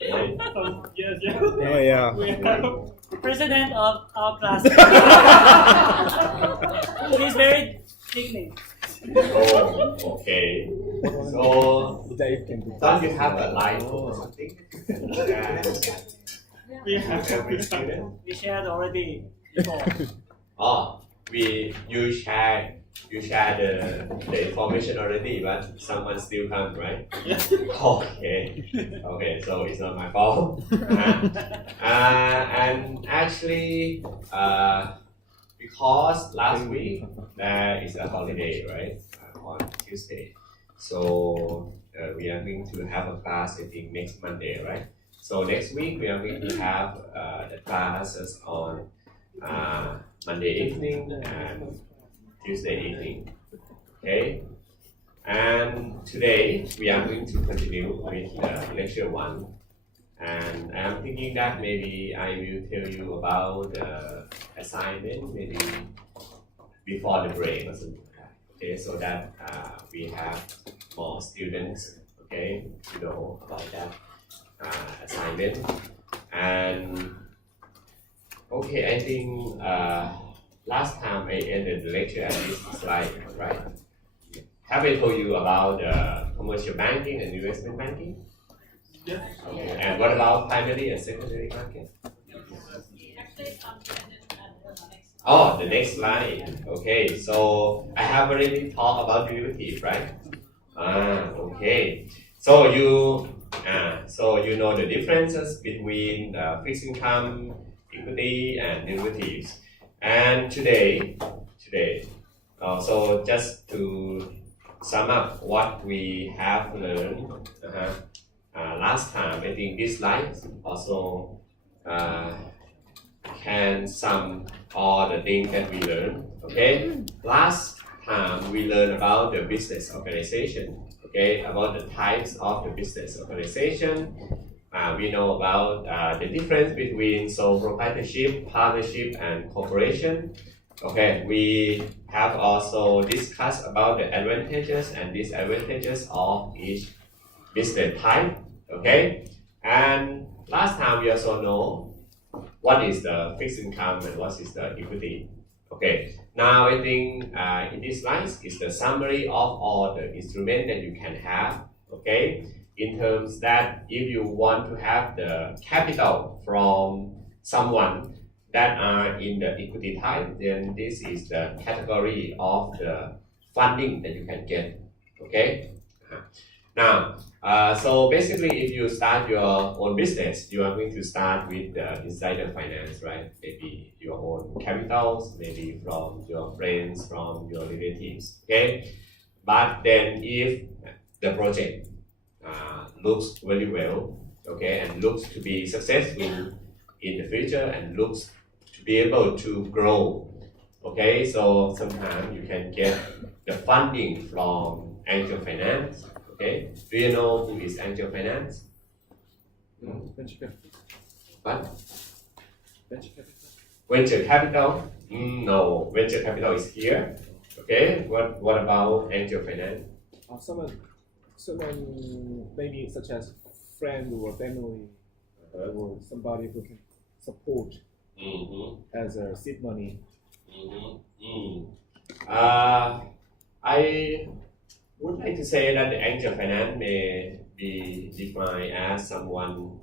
Yes, yeah. Oh yeah. We have President of our class. He's very nickname. Oh, okay. So, don't you have a life or something? we have Every student? We shared already before. Oh, you share the information already, but someone still comes, right? Yes. Okay, so it's not my fault. And actually, because last week there is a holiday, right? On Tuesday, so we are going to have a class I think next Monday, right? So next week we are going to have the classes on Monday evening and Tuesday evening. Okay, and today we are going to continue with lecture 1, and I'm thinking that maybe I will tell you about the assignment maybe before the break or something like that. Okay, so that we have more students, okay, to know about that assignment. And okay, I think last time I ended the lecture at this slide, right? Have I told you about commercial banking and investment banking? Yes. Okay. And what about primary and secondary market? Oh, the next slide. Okay, so I have already talked about derivative, right? Okay. So you know the differences between fixed income, equity, and derivatives. And today, so just to sum up what we have learned last time, I think this slide also can sum all the things that we learned. Okay, last time we learned about the business organization. Okay, about the types of the business organization. We know about the difference between sole proprietorship, partnership, and corporation. Okay, we have also discussed about the advantages and disadvantages of each business type. Okay, and last time we also know what is the fixed income and what is the equity. Okay, now I think in this slide is the summary of all the instruments that you can have. Okay, in terms that if you want to have the capital from someone that are in the equity type, then this is the category of the funding that you can get. Okay, now so basically if you start your own business, you are going to start with the insider finance, right? Maybe your own capitals, maybe from your friends, from your relatives. Okay, but then if the project looks very well, okay, and looks to be successful in the future and looks to be able to grow, okay, so sometimes you can get the funding from angel finance. Okay, do you know who is angel finance? What? Venture capital? No, venture capital is here. Okay, what about angel finance? Someone maybe such as friend or family or somebody who can support as a seed money. I would like to say that the angel finance may be defined as someone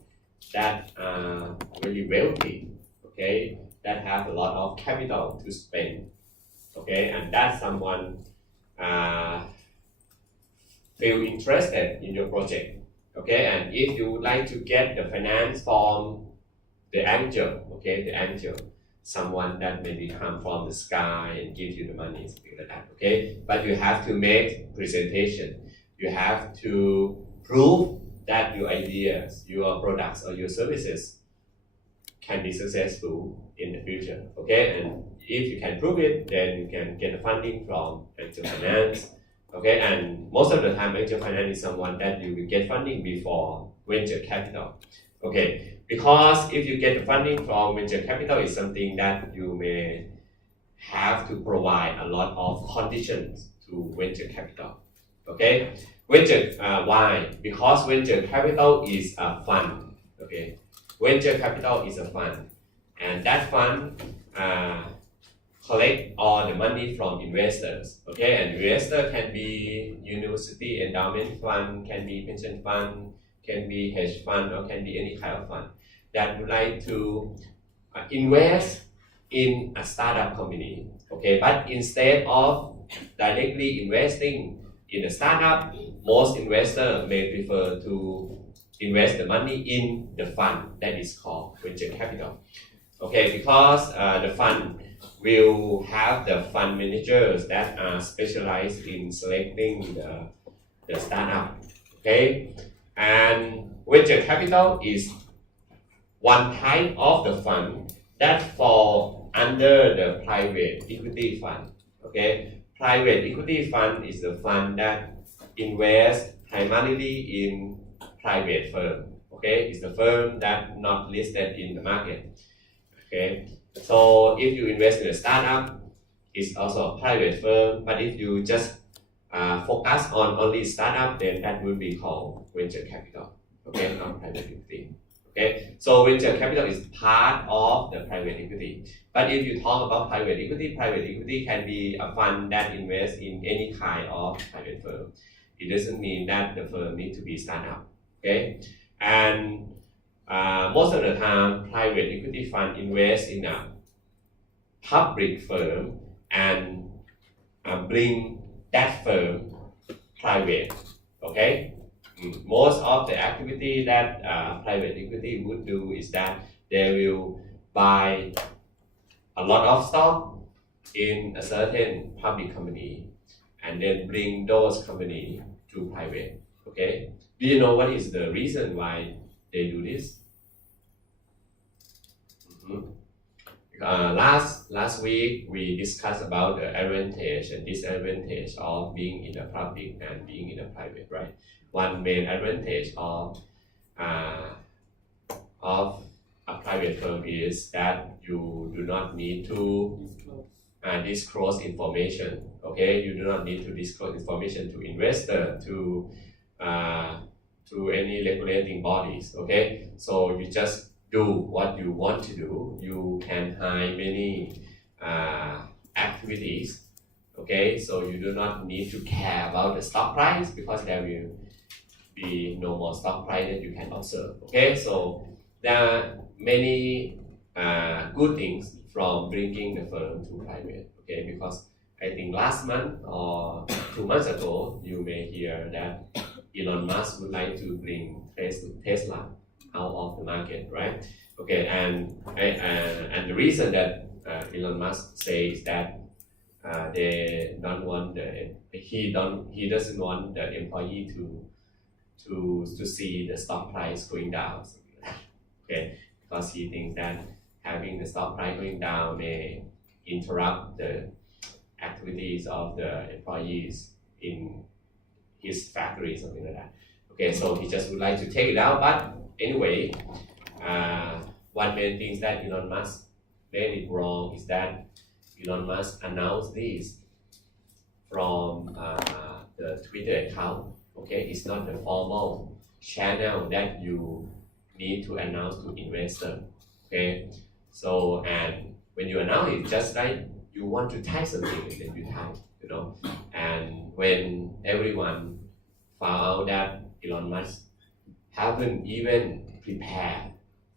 that are really wealthy, okay, that have a lot of capital to spend, okay, and that someone feel interested in your project, okay, and if you would like to get the finance from the angel, okay, the angel, someone that maybe come from the sky and give you the money, something like that, okay, but you have to make presentation, you have to prove that your ideas, your products or your services can be successful in the future, okay, and if you can prove it, then you can get the funding from angel finance. Okay, and most of the time, angel finance is someone that you will get funding before venture capital. Okay, because if you get the funding from venture capital, it's something that you may have to provide a lot of conditions to venture capital. Okay, why? Because venture capital is a fund. Okay, venture capital is a fund, and that fund collect all the money from investors. Okay, and investor can be university endowment fund, can be pension fund, can be hedge fund, or can be any kind of fund that would like to invest in a startup company. Okay, but instead of directly investing in a startup, most investors may prefer to invest the money in the fund that is called venture capital. Okay, because the fund will have the fund managers that are specialized in selecting the startup. Okay, and venture capital is one type of the fund that fall under the private equity fund. Okay, private equity fund is the fund that invests primarily in private firm. Okay, it's the firm that not listed in the market. Okay, so if you invest in a startup, it's also a private firm. But if you just focus on only startup, then that would be called venture capital. Okay, not private equity. Okay, so venture capital is part of the private equity. But if you talk about private equity can be a fund that invests in any kind of private firm. It doesn't mean that the firm needs to be startup. Okay, and most of the time, private equity fund invest in a public firm and bring that firm private. Okay. Most of the activity that private equity would do is that they will buy a lot of stock in a certain public company and then bring those company to private. Okay, do you know what is the reason why they do this? Last week we discussed about the advantage and disadvantage of being in the public and being in the private, right? One main advantage of a private firm is that you do not need to disclose information. Okay, you do not need to disclose information to investor, to any regulating bodies. Okay, so you just do what you want to do. You can hide many activities. Okay, so you do not need to care about the stock price because there will be no more stock price that you can observe. Okay, so there are many good things from bringing the firm to private. Okay, because I think last month or 2 months ago, you may hear that Elon Musk would like to bring Tesla out of the market, right? Okay, and the reason that Elon Musk says that they don't want he doesn't want the employee to see the stock price going down. Okay, because he thinks that having the stock price going down may interrupt the activities of the employees in his factory, something like that. Okay, so he just would like to take it out. But anyway, one main thing that Elon Musk made it wrong is that Elon Musk announced this from the Twitter account. Okay, it's not the formal channel that you need to announce to investor. Okay, so and when you announce it, just like you want to type something and then you type, you know. And when everyone found out that Elon Musk haven't even prepared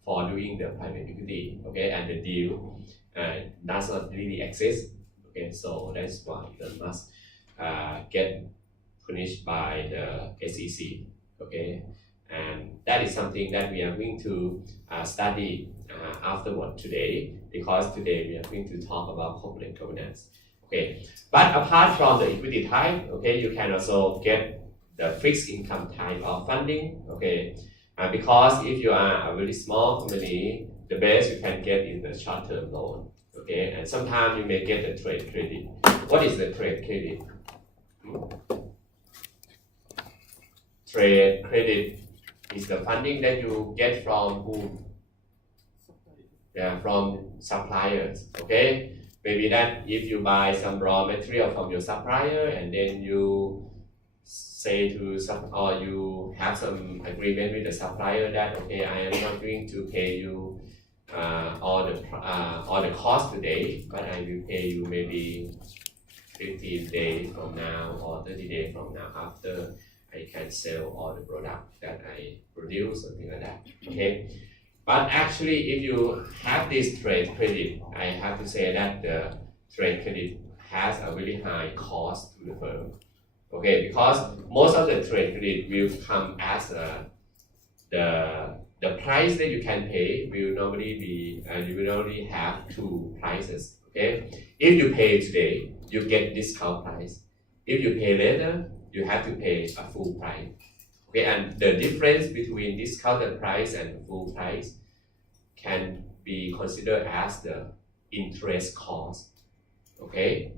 for doing the private equity, okay, and the deal does not really exist. Okay, so that's why Elon Musk get punished by the SEC. Okay, and that is something that we are going to study afterward today, because today we are going to talk about corporate governance. Okay, but apart from the equity type, okay, you can also get the fixed income type of funding. Okay, because if you are a very small company, the best you can get is the short-term loan. Okay, and sometimes you may get the trade credit. What is the trade credit? Trade credit is the funding that you get from whom? Yeah, from suppliers. Okay, maybe that if you buy some raw material from your supplier and then you say to some, or you have some agreement with the supplier that okay, I am not going to pay you all the cost today, but I will pay you maybe 15 days from now or 30 days from now after I can sell all the product that I produce, something like that. Okay. But actually, if you have this trade credit, I have to say that the trade credit has a very high cost to the firm. Okay, because most of the trade credit will come as the price that you can pay will normally be you will normally have two prices. Okay, if you pay today, you get discount price. If you pay later, you have to pay a full price. Okay, and the difference between discounted price and full price can be considered as the interest cost. Okay,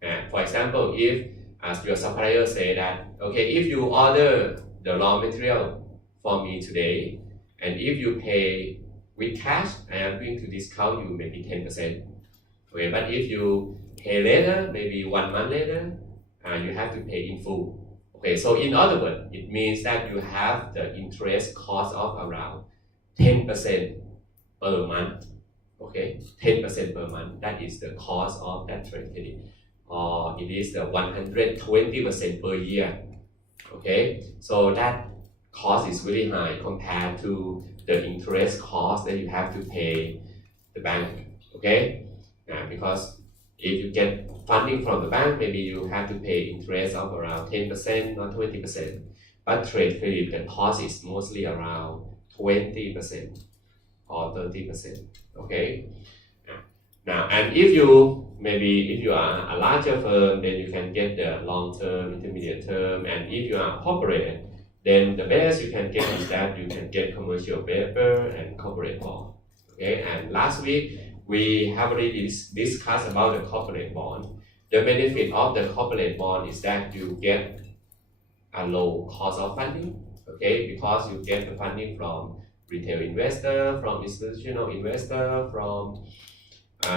and for example, if as your supplier say that okay, if you order the raw material for me today, and if you pay with cash, I am going to discount you maybe 10%. Okay, but if you pay later, maybe 1 month later, you have to pay in full. Okay, so in other words, it means that you have the interest cost of around 10% per month. Okay, 10% per month. That is the cost of that trade credit. Or it is the 120% per year. Okay, so that cost is really high compared to the interest cost that you have to pay the bank. Okay, because if you get funding from the bank, maybe you have to pay interest of around 10%, not 20%. But trade credit, the cost is mostly around 20% or 30%. Okay. Now, and if you are a larger firm, then you can get the long-term, intermediate term, and if you are corporate, then the best you can get is that you can get commercial paper and corporate bond. Okay, and last week we have already discussed about the corporate bond. The benefit of the corporate bond is that you get a low cost of funding. Okay, because you get the funding from retail investor, from institutional investor, from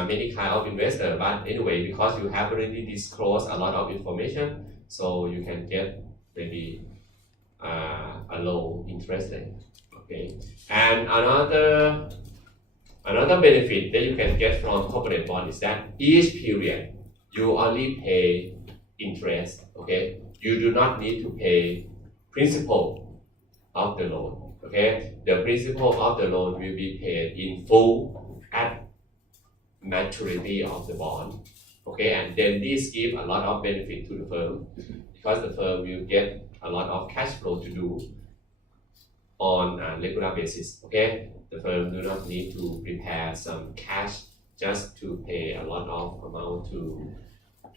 many kind of investor. But anyway, because you have already disclosed a lot of information, so you can get maybe a low interest rate. Okay, and another benefit that you can get from corporate bond is that each period you only pay interest. Okay, you do not need to pay principal of the loan. Okay, the principal of the loan will be paid in full at maturity of the bond. Okay, and then this gives a lot of benefit to the firm because the firm will get a lot of cash flow to do on a regular basis. Okay, the firm do not need to prepare some cash just to pay a lot of amount to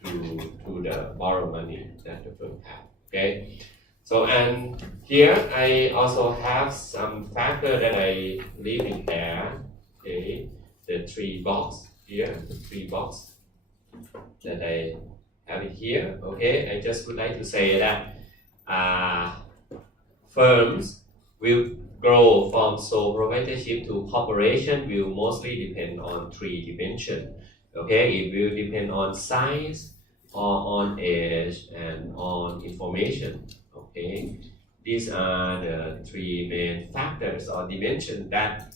the borrow money that the firm have. Okay, so and here I also have some factor that I leave in there. Okay, the 3 box here, the 3 box that I have it here. Okay, I just would like to say that firms will grow from sole proprietorship to corporation will mostly depend on 3 dimensions. Okay, it will depend on size, or on age, and on information. Okay, these are the 3 main factors or dimensions that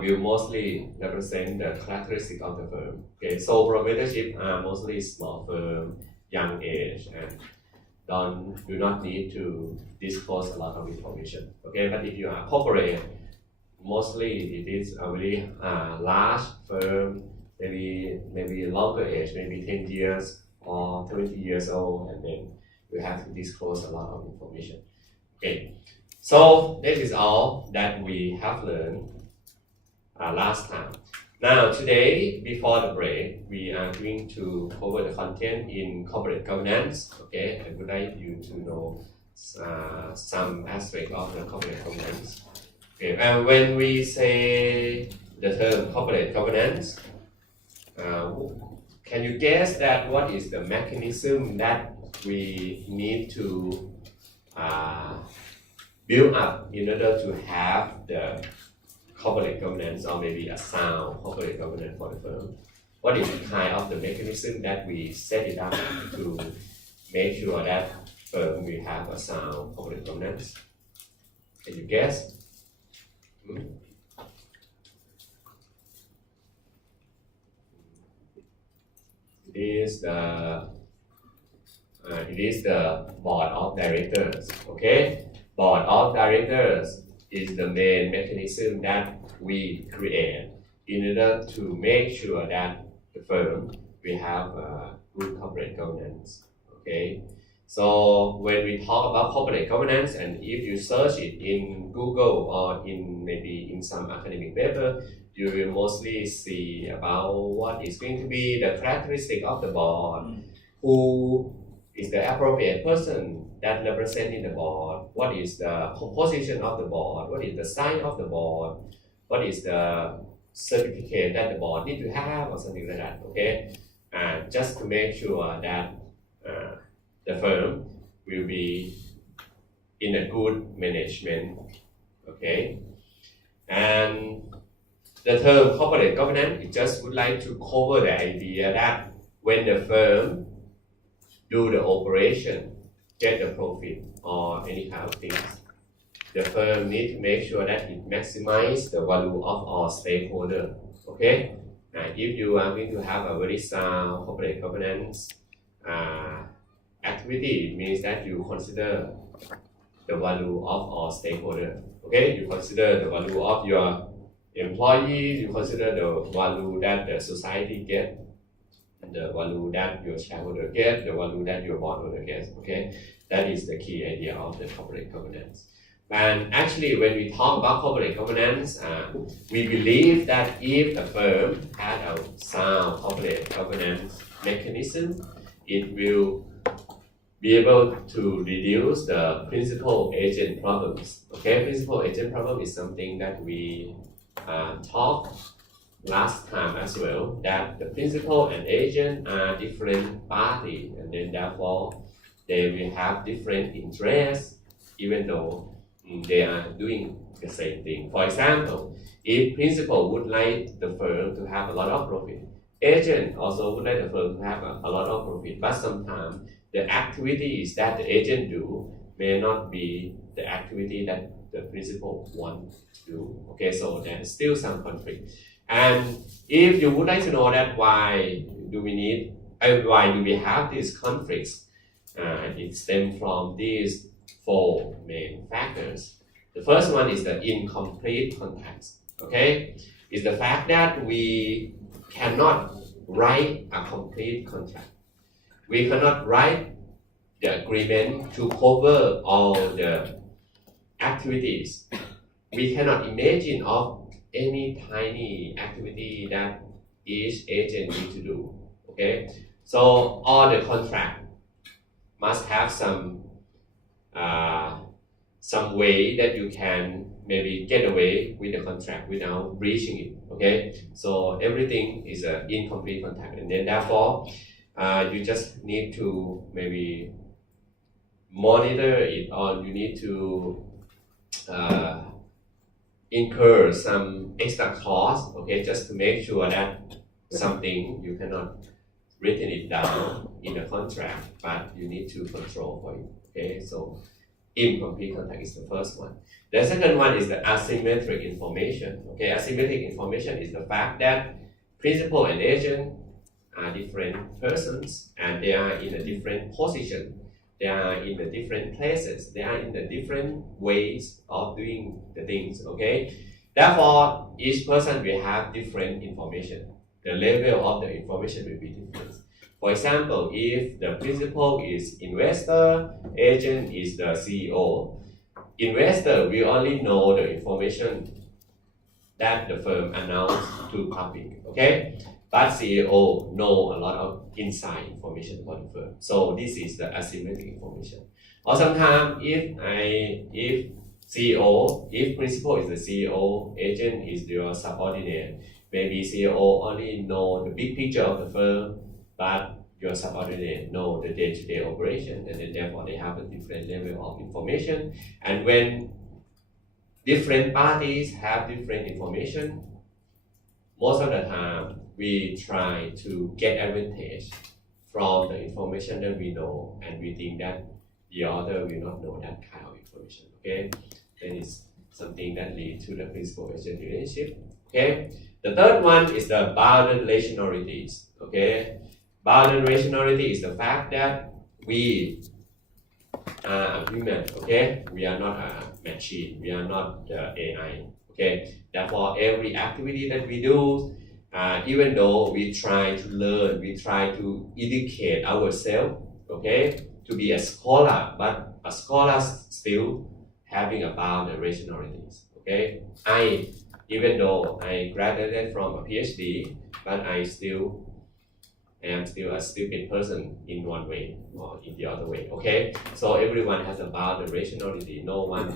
will mostly represent the characteristic of the firm. Okay, sole proprietorship are mostly small firm, young age, and do not need to disclose a lot of information. Okay, but if you are corporate, mostly it is a very large firm, maybe longer age, maybe 10 years or 20 years old, and then you have to disclose a lot of information. Okay, so this is all that we have learned last time. Now today, before the break, we are going to cover the content in corporate governance. Okay, I would like you to know some aspect of the corporate governance. Okay, and when we say the term corporate governance, can you guess that what is the mechanism that we need to build up in order to have the corporate governance, or maybe a sound corporate governance for the firm? What is the kind of the mechanism that we set it up to make sure that firm will have a sound corporate governance? Can you guess? It is the board of directors. Okay, board of directors is the main mechanism that we create in order to make sure that the firm will have good corporate governance. Okay, so when we talk about corporate governance, and if you search it in Google or maybe in some academic paper, you will mostly see about what is going to be the characteristic of the board, who is the appropriate person that representing the board, what is the composition of the board, what is the size of the board, what is the certificate that the board need to have, or something like that. Okay, and just to make sure that the firm will be in a good management. Okay, and the term corporate governance, it just would like to cover the idea that when the firm do the operation, get the profit or any kind of things, the firm need to make sure that it maximize the value of all stakeholders. Okay, and if you are going to have a very sound corporate governance activity, it means that you consider the value of all stakeholders. Okay, you consider the value of your employees, you consider the value that the society get, the value that your shareholder get, the value that your bondholder gets. Okay, that is the key idea of the corporate governance. And actually, when we talk about corporate governance, we believe that if a firm had a sound corporate governance mechanism, it will be able to reduce the principal agent problems. Okay, principal agent problem is something that we talked last time as well, that the principal and agent are different parties, and then therefore they will have different interests even though they are doing the same thing. For example, if principal would like the firm to have a lot of profit, agent also would like the firm to have a lot of profit, but sometimes the activities that the agent do may not be the activity that the principal want to do. Okay, so there's still some conflict. And if you would like to know that why do we have these conflicts, it stems from these 4 main factors. The first one is the incomplete context. Okay, is the fact that we cannot write a complete contract. We cannot write the agreement to cover all the activities. We cannot imagine of any tiny activity that each agent need to do. Okay, so all the contract must have some way that you can maybe get away with the contract without breaching it. Okay, so everything is an incomplete contract, and then therefore you just need to maybe monitor it, or you need to incur some extra cost, okay, just to make sure that something you cannot written it down in the contract, but you need to control for it. Okay, so incomplete contract is the first one. The second one is the asymmetric information. Okay, asymmetric information is the fact that principal and agent are different persons, and they are in a different position. They are in the different places. They are in the different ways of doing the things. Okay, therefore each person will have different information. The level of the information will be different. For example, if the principal is investor, agent is the CEO. Investor will only know the information that the firm announced to public. Okay, but CEO know a lot of inside information about the firm. So this is the asymmetric information. Or sometimes if principal is the CEO, agent is your subordinate. Maybe CEO only know the big picture of the firm, but your subordinate know the day-to-day operation, and then therefore they have a different level of information. And when different parties have different information, most of the time we try to get advantage from the information that we know, and we think that the other will not know that kind of information. Okay, that is something that leads to the principal agent relationship. Okay, the third one is the bounded relationalities. Okay, bounded relationality is the fact that we are a human. Okay, we are not a machine. We are not the AI. Okay, therefore every activity that we do, even though we try to learn, we try to educate ourselves, okay, to be a scholar, but a scholar still having about the rationalities, okay. Even though I graduated from a PhD, but I am still a stupid person in one way or in the other way, okay. So everyone has about the rationality. No one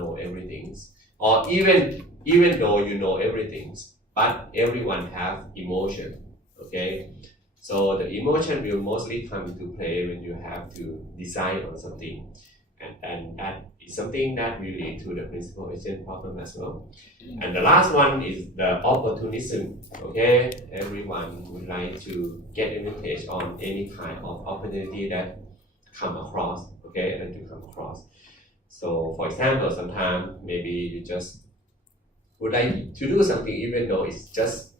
know everything, or even though you know everything, but everyone have emotion, okay. So the emotion will mostly come into play when you have to decide on something, and that is something that will lead to the principal agent problem as well. And the last one is the opportunism, okay. Everyone would like to get advantage on any kind of opportunity that come across, okay, and to come across. So for example, sometimes maybe you just would like to do something even though it's just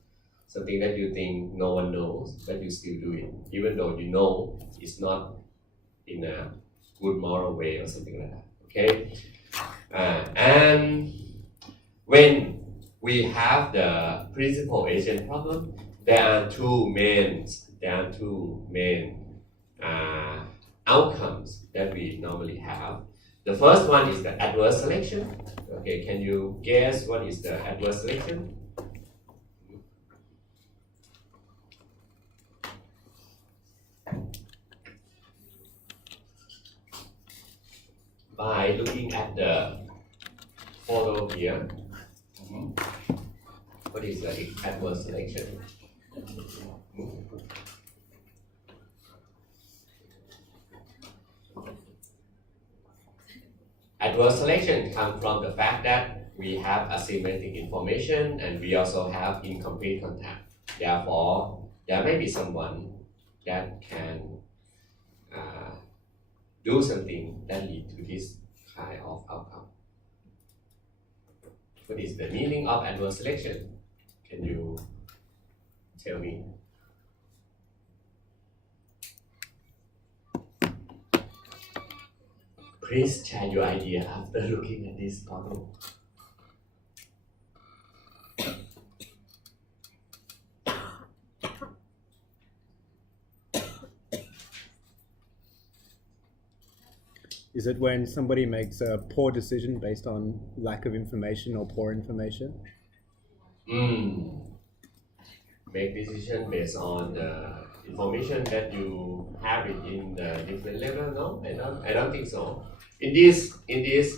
something that you think no one knows, but you still do it, even though you know it's not in a good moral way or something like that, okay? And when we have the principal agent problem, there are two main outcomes that we normally have. The first one is the adverse selection. Okay, can you guess what is the adverse selection? By looking at the photo here, what is the adverse selection? Adverse selection comes from the fact that we have asymmetric information and we also have incomplete contact. Therefore, there may be someone that can do something that leads to this kind of outcome. What is the meaning of adverse selection? Can you tell me? Please share your idea after looking at this photo. Is it when somebody makes a poor decision based on lack of information or poor information? Make decision based on the information that you have it in the different level? No, I don't think so. In this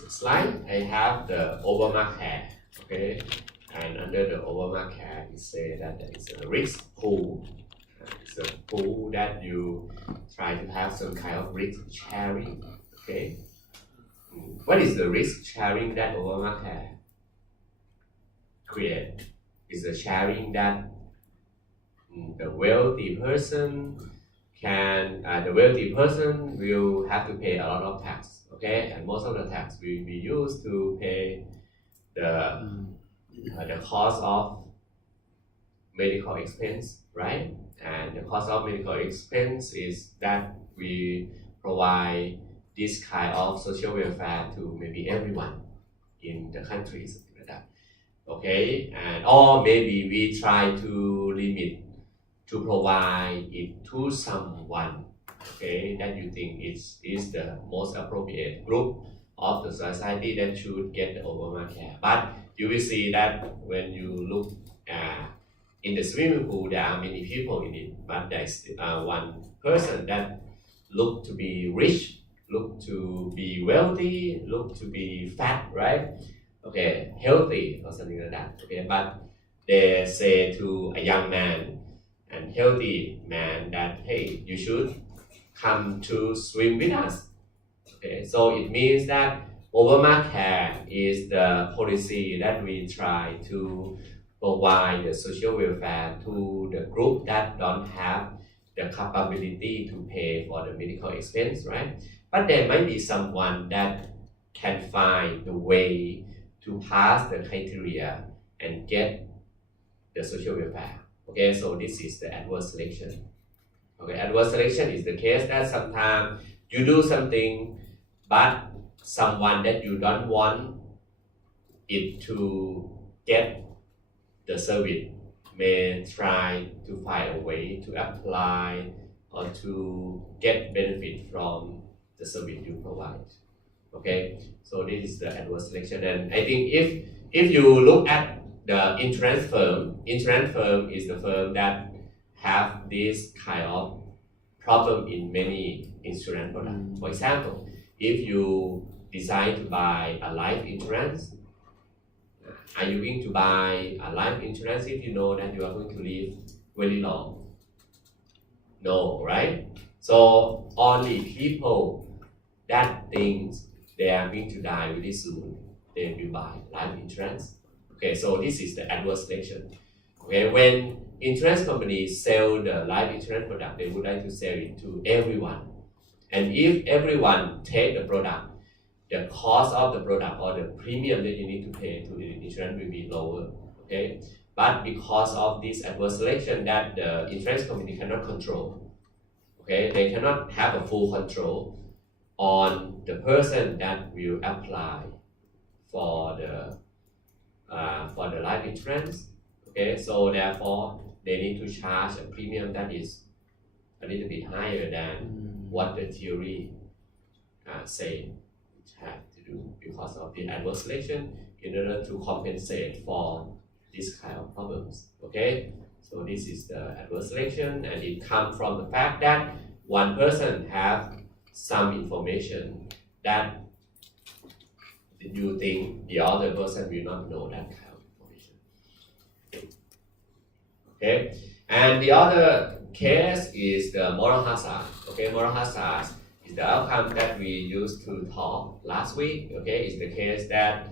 slide, I have the Obamacare, okay, and under the Obamacare, it says that there is a risk pool. It's a pool that you try to have some kind of risk sharing. Okay. What is the risk sharing that Obamacare create? Is the sharing that the wealthy person will have to pay a lot of tax, okay, and most of the tax will be used to pay the cost of medical expense, right? And the cost of medical expense is that we provide this kind of social welfare to maybe everyone in the country, something like that. Okay, and or maybe we try to limit to provide it to someone, okay, that you think is the most appropriate group of the society that should get the Obamacare. But you will see that when you look in the swimming pool, there are many people in it, but there's one person that look to be rich, look to be wealthy, look to be fat, right? Okay, healthy or something like that. Okay, but they say to a young man and healthy man that, hey, you should come to swim with us. Okay, so it means that Obamacare is the policy that we try to provide the social welfare to the group that don't have the capability to pay for the medical expense, right? But there might be someone that can find the way to pass the criteria and get the social welfare. Okay, so this is the adverse selection. Okay, adverse selection is the case that sometimes you do something, but someone that you don't want it to get the service may try to find a way to apply or to get benefit from the service you provide. Okay, so this is the adverse selection. And I think if you look at the insurance firm is the firm that have this kind of problem in many insurance products. For example, if you decide to buy a life insurance, are you going to buy a life insurance if you know that you are going to live very long? No, right? So only people that thinks they are going to die very soon, they will buy life insurance. Okay, so this is the adverse selection. Okay, when insurance companies sell the life insurance product, they would like to sell it to everyone. And if everyone take the product, the cost of the product or the premium that you need to pay to the insurance will be lower. Okay, but because of this adverse selection that the insurance company cannot control, okay, they cannot have a full control on the person that will apply for the life insurance. Okay, so therefore they need to charge a premium that is a little bit higher than what the theory say it have to do because of the adverse selection in order to compensate for this kind of problems. Okay, so this is the adverse selection, and it comes from the fact that one person have some information that you think the other person will not know that kind of information. Okay, and the other case is the moral hazard. Okay, moral hazard is the outcome that we used to talk last week. Okay, it's the case that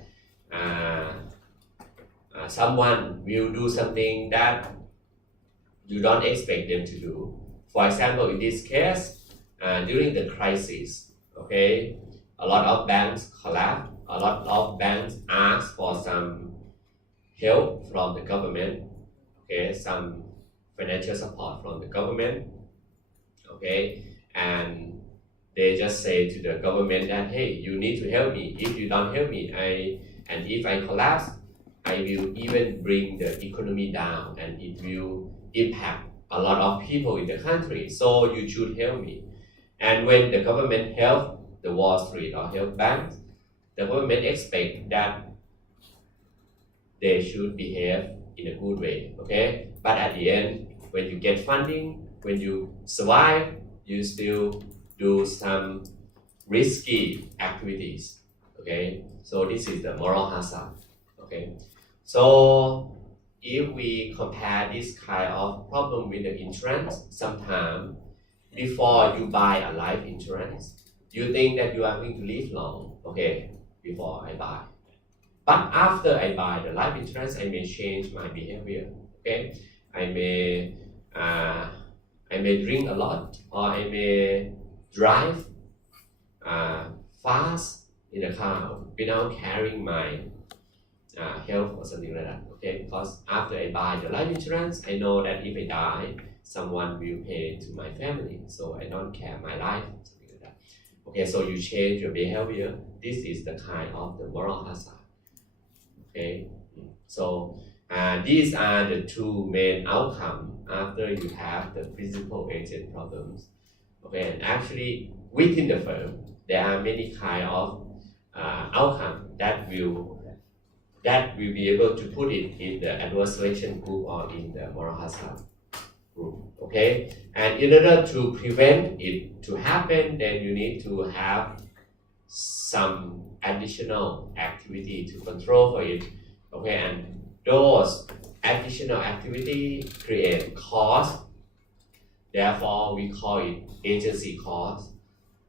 someone will do something that you don't expect them to do. For example, in this case, during the crisis, okay, a lot of banks collapsed. A lot of banks asked for some help from the government. Okay, some financial support from the government. Okay, and they just say to the government that, hey, you need to help me. If you don't help me, and if I collapse, I will even bring the economy down, and it will impact a lot of people in the country. So you should help me. And when the government help the Wall Street or help banks, the government expect that they should behave in a good way. Okay, but at the end, when you get funding, when you survive, you still do some risky activities. Okay, so this is the moral hazard. Okay, so if we compare this kind of problem with the insurance, sometimes before you buy a life insurance, you think that you are going to live long. Okay, before I buy. But after I buy the life insurance, I may change my behavior. Okay, I may drink a lot, or I may drive fast in the car without carrying my health or something like that. Okay, because after I buy the life insurance, I know that if I die, someone will pay to my family, so I don't care my life, something like that. Okay, so you change your behavior. This is the kind of the moral hazard. Okay, so these are the two main outcomes after you have the principal agent problems. Okay, and actually within the firm, there are many kind of outcomes that will be able to put it in the adverse selection group or in the moral hazard group. Okay, and in order to prevent it to happen, then you need to have some additional activity to control for it. Okay, and those additional activity create cost. Therefore, we call it agency cost.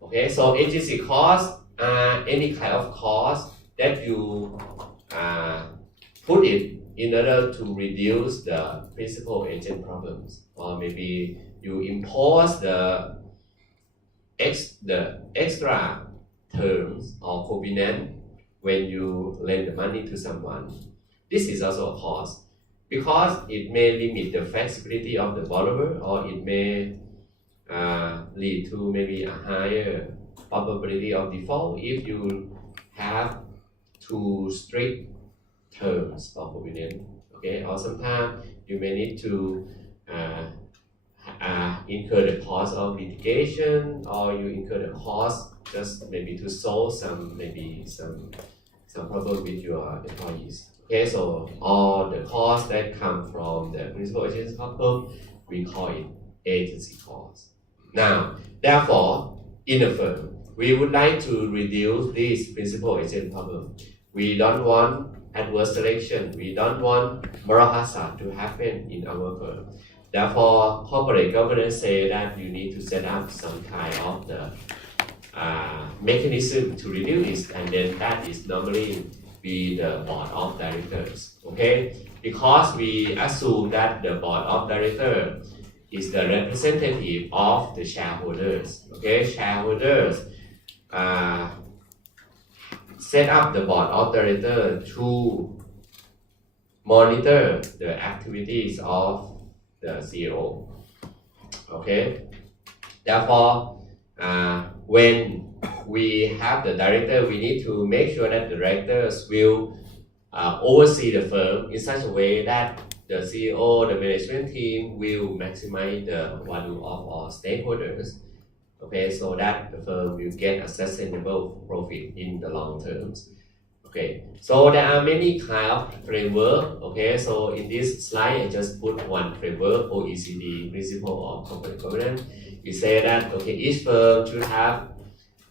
Okay, so agency cost are any kind of cost that you put it in order to reduce the principal agent problems, or maybe you impose the extra terms or covenant when you lend the money to someone. This is also a cost because it may limit the flexibility of the borrower, or it may lead to maybe a higher probability of default if you have too strict terms for covenant. Okay, or sometimes you may need to incur the cost of litigation, or you incur the cost just maybe to solve some problem with your employees. Okay, so all the costs that come from the principal agency problem, we call it agency costs. Now, therefore, in a firm, we would like to reduce this principal agent problem. We don't want adverse selection. We don't want moral hazard to happen in our firm. Therefore, corporate governance say that you need to set up some kind of the mechanism to reduce it, and then that is normally be the board of directors. Okay, because we assume that the board of directors is the representative of the shareholders. Okay, shareholders set up the board of directors to monitor the activities of the CEO. Okay, therefore, when we have the director, we need to make sure that the directors will oversee the firm in such a way that the CEO, the management team will maximize the value of all stakeholders. Okay, so that the firm will get a sustainable profit in the long terms. Okay, so there are many kind of framework. Okay, so in this slide, I just put one framework, OECD principle of corporate governance. We say that okay, each firm should have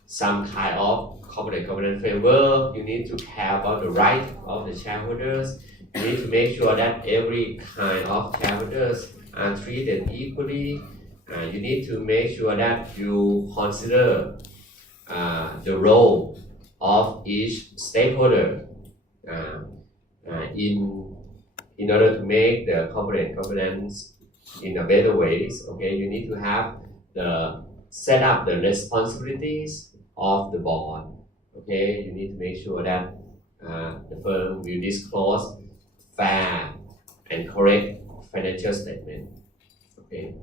some kind of corporate governance framework. You need to care about the right of the shareholders. You need to make sure that every kind of shareholders are treated equally. You need to make sure that you consider the role of each stakeholder in order to make the corporate governance in a better ways. Okay, you need to have the set up the responsibilities of the board. Okay, you need to make sure that the firm will disclose fair and correct financial statement. Okay,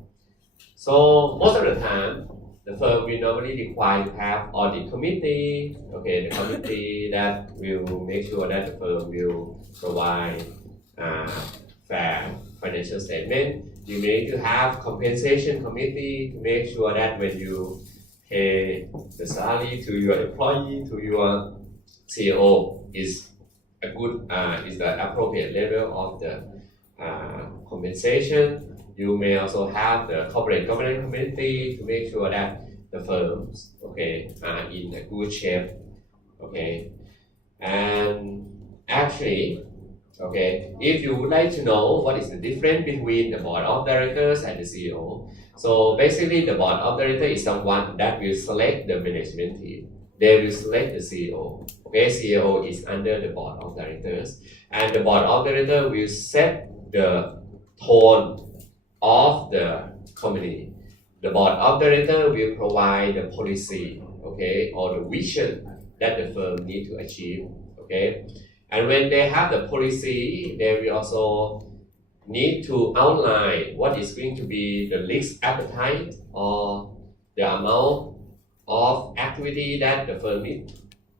so most of the time, the firm will normally require to have audit committee. Okay, the committee that will make sure that the firm will provide fair financial statement. You need to have compensation committee to make sure that when you pay the salary to your employee, to your CEO, is a good, is the appropriate level of the compensation. You may also have the corporate governance committee to make sure that the firms, okay, are in a good shape. Okay, and actually, okay, if you would like to know what is the difference between the board of directors and the CEO, so basically the board of directors is someone that will select the management team. They will select the CEO. Okay, CEO is under the board of directors, and the board of directors will set the tone of the company. The board of directors will provide the policy, okay, or the vision that the firm need to achieve. Okay, and when they have the policy, they will also need to outline what is going to be the risk appetite or the amount of activity that the firm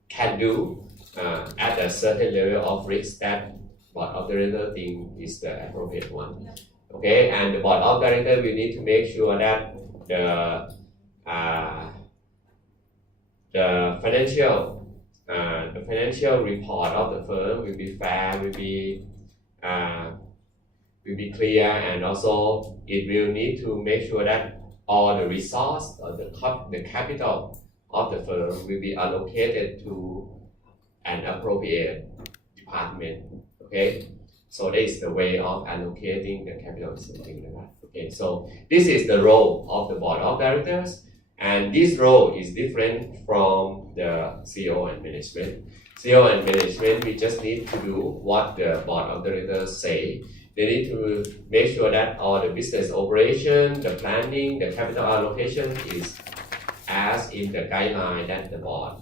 can do at a certain level of risk that board of directors think is the appropriate one. Okay, and the board of directors will need to make sure that the financial report of the firm will be fair, will be clear, and also it will need to make sure that all the resource or the capital of the firm will be allocated to an appropriate department. Okay, so that is the way of allocating the capital, something like that. Okay, so this is the role of the board of directors, and this role is different from the CEO and management. CEO and management, we just need to do what the board of directors say. they need to make sure that all the business operation, the planning, the capital allocation is as in the guideline that the board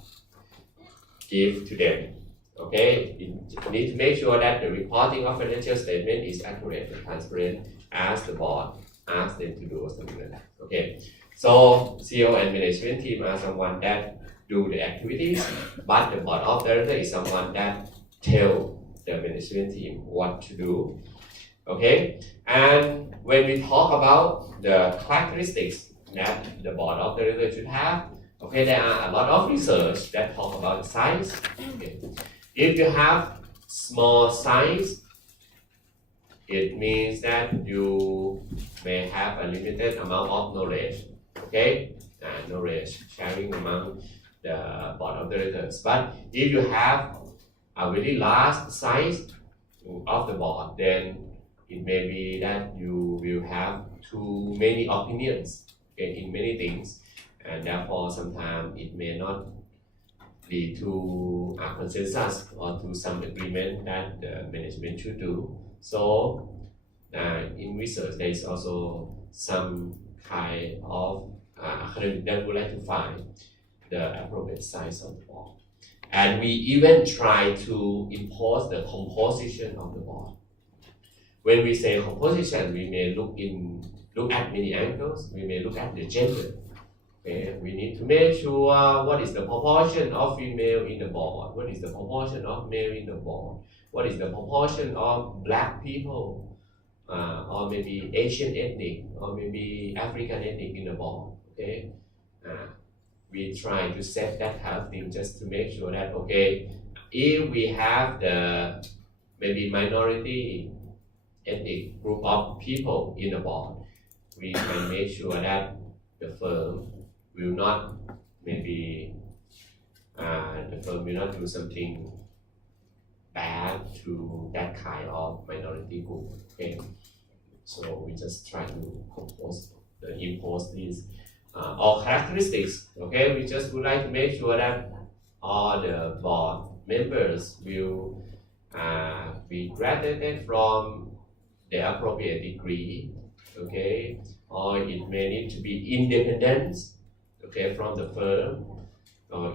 give to them. Okay, you need to make sure that the reporting of financial statement is accurate and transparent as the board asks them to do or something like that. Okay, so CEO and management team are someone that do the activities, but the board of directors is someone that tell the management team what to do. Okay, and when we talk about the characteristics that the board of directors should have, okay, there are a lot of research that talk about size. Okay. If you have small size, it means that you may have a limited amount of knowledge, okay, knowledge sharing among the board of directors. But if you have a very large size of the board, then it may be that you will have too many opinions, okay, in many things, and therefore sometimes it may not lead to a consensus or to some agreement that the management should do. So in research there is also some kind of academic that would like to find the appropriate size of the board. And we even try to impose the composition of the board. When we say composition, we may look at many angles. We may look at the gender. Okay, we need to make sure what is the proportion of female in the board, what is the proportion of male in the board, what is the proportion of black people, or maybe Asian ethnic, or maybe African ethnic in the board. Okay, we try to set that kind of thing just to make sure that, okay, if we have the maybe minority ethnic group of people in the board, we can make sure that the firm will not maybe the firm will not do something bad to that kind of minority group. Okay, so we just try to impose these all characteristics. Okay, we just would like to make sure that all the board members will be graduated from the appropriate degree. Okay, or it may need to be independent, okay, from the firm,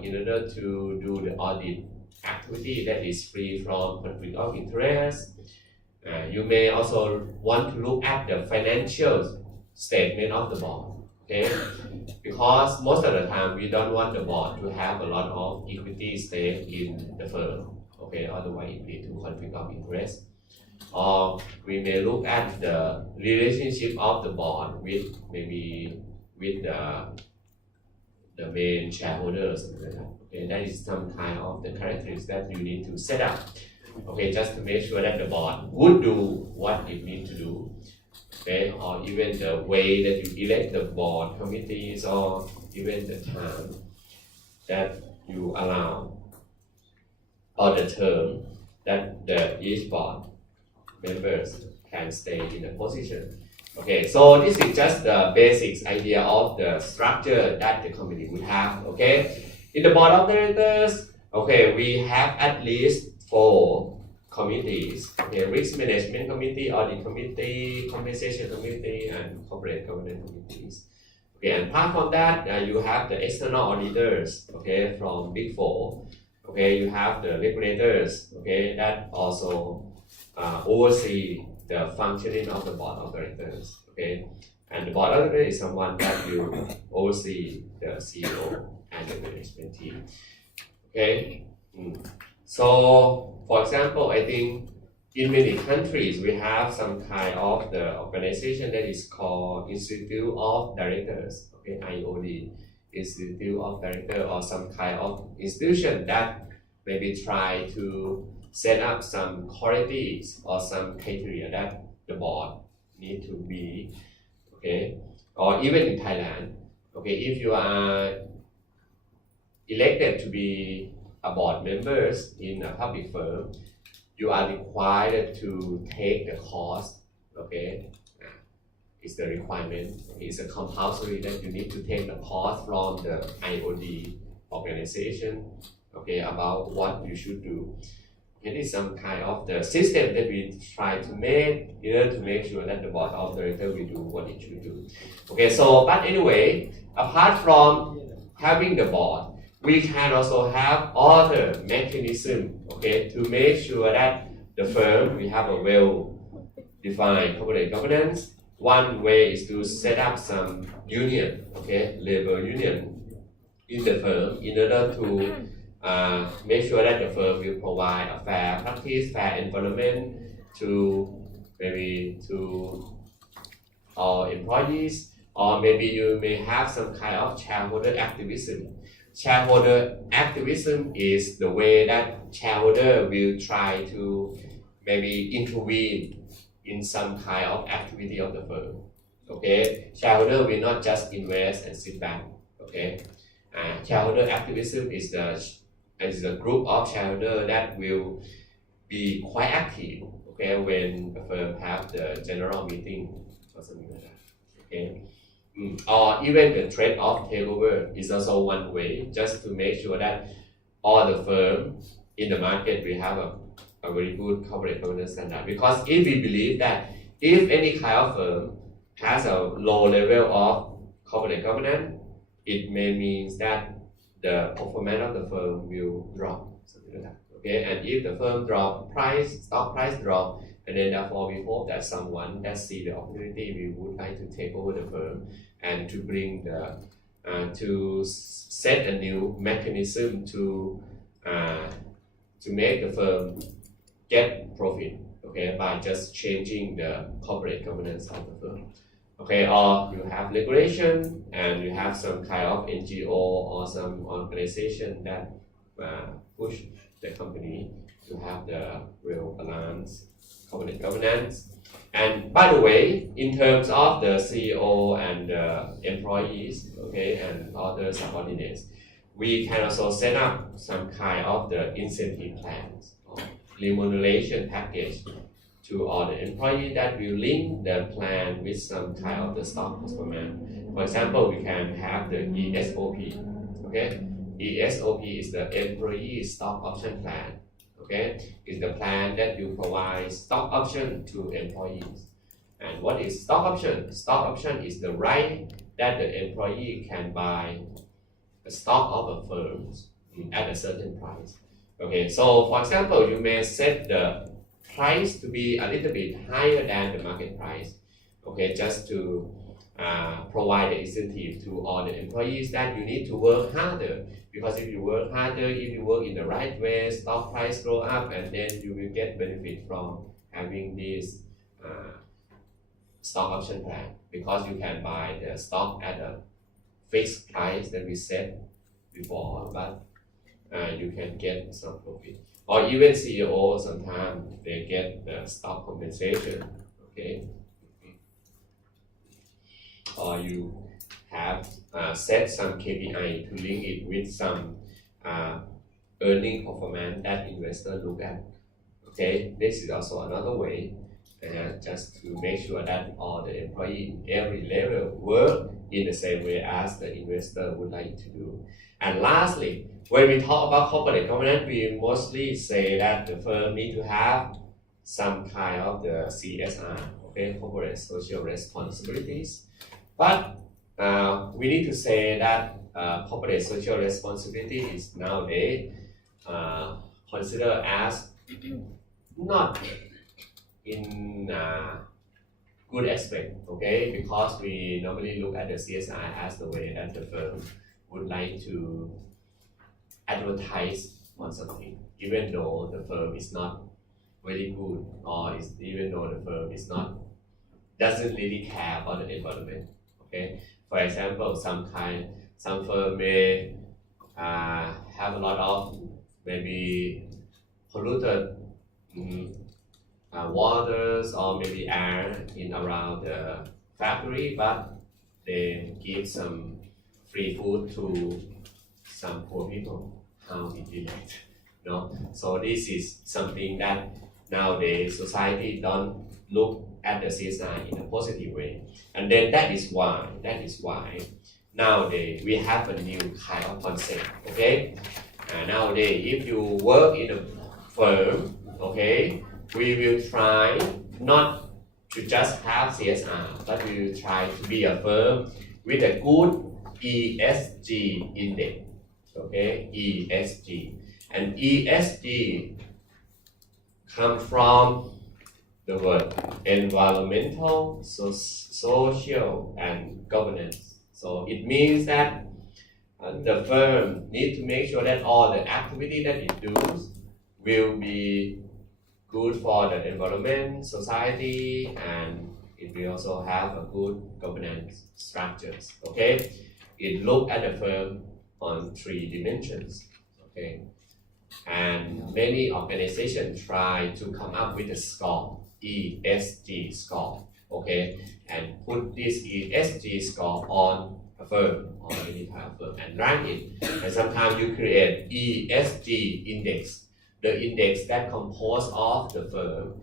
in order to do the audit activity that is free from conflict of interest. You may also want to look at the financial statement of the board, okay, because most of the time we don't want the board to have a lot of equity stake in the firm, okay, otherwise it leads to conflict of interest. Or we may look at the relationship of the board with maybe with the main shareholders. Okay, that is some kind of the characteristics that you need to set up. Okay, just to make sure that the board would do what it needs to do. Okay, or even the way that you elect the board committees, or even the time that you allow, or the term that each board members can stay in a position. Okay, so this is just the basics idea of the structure that the company would have. Okay, in the board of directors, okay, we have at least 4 committees. Okay, risk management committee, audit committee, compensation committee, and corporate governance committees. Okay, and apart from that, you have the external auditors. Okay, from Big 4. Okay, you have the regulators. Okay, that also oversee the functioning of the board of directors. Okay, and the board of directors is someone that will oversee the CEO and the management team. Okay, so for example, I think in many countries we have some kind of the organization that is called Institute of Directors. Okay, IOD, Institute of Directors, or some kind of institution that maybe try to set up some qualities or some criteria that the board need to be, okay, or even in Thailand, okay, if you are elected to be a board members in a public firm, you are required to take the course. Okay, it's the requirement. It's a compulsory that you need to take the course from the IOD organization. Okay, about what you should do. It is some kind of the system that we try to make in order to make sure that the board of directors will do what it should do. Okay, so but anyway, apart from having the board, we can also have other mechanism, okay, to make sure that the firm we have a well-defined corporate governance. One way is to set up some union, okay, labor union in the firm in order to make sure that the firm will provide a fair practice, fair environment to maybe to our employees, or maybe you may have some kind of shareholder activism. Shareholder activism is the way that shareholder will try to maybe intervene in some kind of activity of the firm. Okay, shareholder will not just invest and sit back. Okay, shareholder activism is a group of shareholder that will be quite active. Okay, when the firm have the general meeting or something like that. Okay. Or even the threat of takeover is also one way, just to make sure that all the firms in the market will have a very good corporate governance standard. Because if we believe that if any kind of firm has a low level of corporate governance, it may mean that the performance of the firm will drop, something like that. Okay, and if the firm drop stock price drop, and then therefore we hope that someone that see the opportunity, we would like to take over the firm and to bring to set a new mechanism to make the firm get profit, okay, by just changing the corporate governance of the firm. Okay, or you have regulation and you have some kind of NGO or some organization that push the company to have the real balanced corporate governance. And by the way, in terms of the CEO and the employees, okay, and other subordinates, we can also set up some kind of the incentive plans or remuneration package to all the employees that will link the plan with some kind of the stock performance. For example, we can have the ESOP. Okay, ESOP is the Employee Stock Option Plan. Okay, is the plan that will provide stock option to employees. And what is stock option? Stock option is the right that the employee can buy a stock of a firm at a certain price. Okay, so for example, you may set the price to be a little bit higher than the market price. Okay, just to provide the incentive to all the employees that you need to work harder. Because if you work harder, if you work in the right way, stock price go up, and then you will get benefit from having this stock option plan. Because you can buy the stock at a fixed price that we set before, but you can get some profit. Or even CEO, sometimes they get the stock compensation. Okay. Or you have set some KPI to link it with some earning performance that investors look at. Okay, this is also another way, just to make sure that all the employees in every level work in the same way as the investor would like to do. And lastly, when we talk about corporate governance, we mostly say that the firm need to have some kind of the CSR, okay, corporate social responsibilities. But we need to say that corporate social responsibility is nowadays considered as not in good aspect, okay? Because we normally look at the CSR as the way that the firm would like to advertise on something, even though the firm is not very good, or even though the firm is not doesn't really care about the environment. Okay, for example, some firm may have a lot of maybe polluted waters or maybe air in around the factory, but they give some free food to some poor people. How we relate, no? So this is something that nowadays society don't look at the CSR in a positive way, and then that is why nowadays we have a new kind of concept. Okay, nowadays if you work in a firm, okay, we will try not to just have CSR, but we will try to be a firm with a good ESG index, okay, ESG. And ESG comes from the word environmental, social, and governance. So it means that the firm needs to make sure that all the activity that it does will be good for the environment, society, and it will also have a good governance structures. Okay, it look at the firm on 3 dimensions. Okay, and many organizations try to come up with a score, ESG score. Okay, and put this ESG score on a firm or any type of firm and rank it. And sometimes you create ESG index, the index that composes of the firm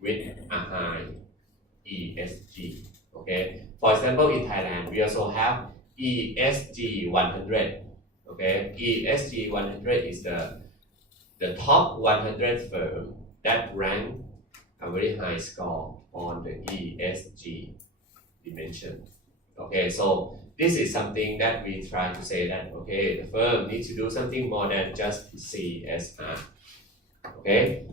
with a high ESG. Okay, for example, in Thailand, we also have ESG 100. Okay, ESG 100 is the top 100 firm that rank a very high score on the ESG dimension. Okay, so this is something that we try to say that, okay, the firm needs to do something more than just CSR. Okay,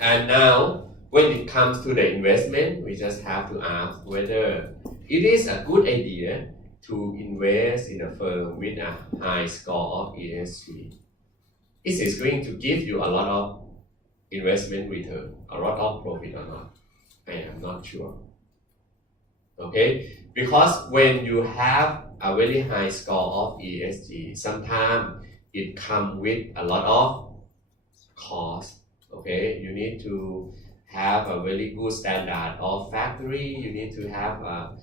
and now when it comes to the investment, we just have to ask whether it is a good idea to invest in a firm with a high score of ESG. Is it going to give you a lot of investment return, a lot of profit or not? I am not sure. Okay, because when you have a very high score of ESG, sometimes it comes with a lot of cost. Okay, you need to have a very good standard of factory. You need to have a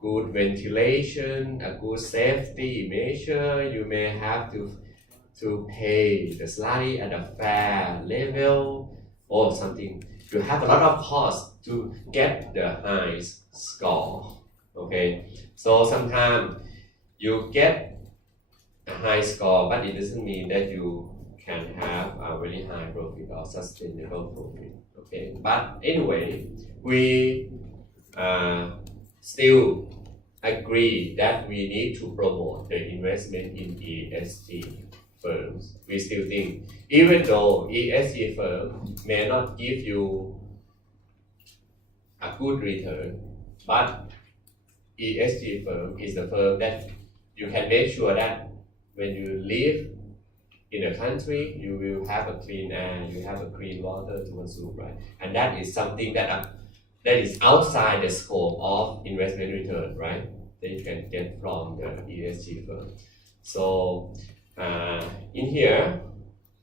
good ventilation, a good safety measure. You may have to pay the salary at a fair level or something. You have a lot of cost to get the highest score. Okay, so sometimes you get a high score, but it doesn't mean that you can have a really high profit or sustainable profit. Okay, but anyway, we still agree that we need to promote the investment in ESG firms. We still think, even though ESG firm may not give you a good return, but ESG firm is the firm that you can make sure that when you live in a country, you will have a clean air, you have a clean water to consume, right? And that is something that is outside the scope of investment return, right? That you can get from the ESG firm. So in here,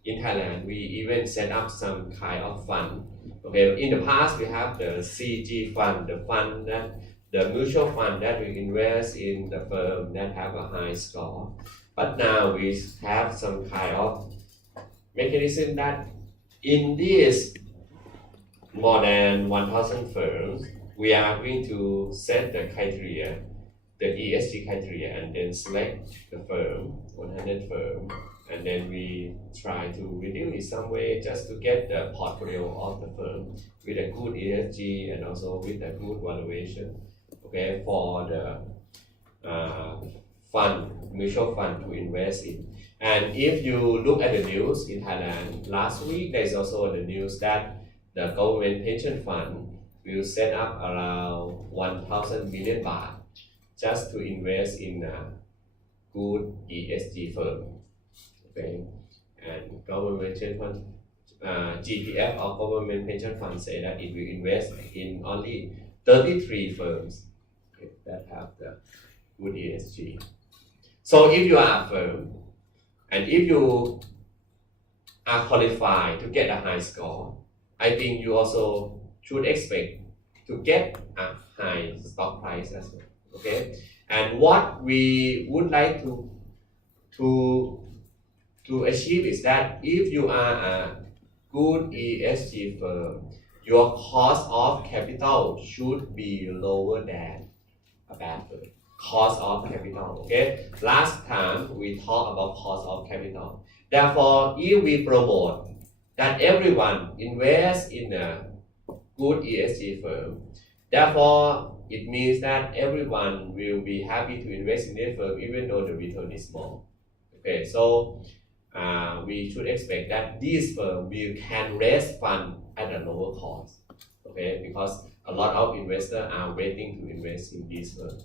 in Thailand, we even set up some kind of fund. Okay, in the past we have the CG fund, the mutual fund that we invest in the firm that have a high score. But now we have some kind of mechanism that in these more than 1,000 firms, we are going to set the criteria, the ESG criteria, and then select the firm, 100 firm, and then we try to review it some way just to get the portfolio of the firm with a good ESG and also with a good valuation, okay, for the mutual fund to invest in. And if you look at the news in Thailand, last week there is also the news that the government pension fund will set up around 1,000 million baht just to invest in a good ESG firm. Okay, and government pension fund, GPF or government pension fund say that it will invest in only 33 firms, okay, that have the good ESG. So if you are a firm and if you are qualified to get a high score, I think you also should expect to get a high stock price as well. Okay, and what we would like to achieve is that if you are a good ESG firm, your cost of capital should be lower than a bad firm. Cost of capital. Okay, last time we talked about cost of capital. Therefore, if we promote that everyone invests in a good ESG firm. Therefore, it means that everyone will be happy to invest in that firm even though the return is small. Okay, so we should expect that this firm can raise fund at a lower cost. Okay, because a lot of investors are waiting to invest in this firm.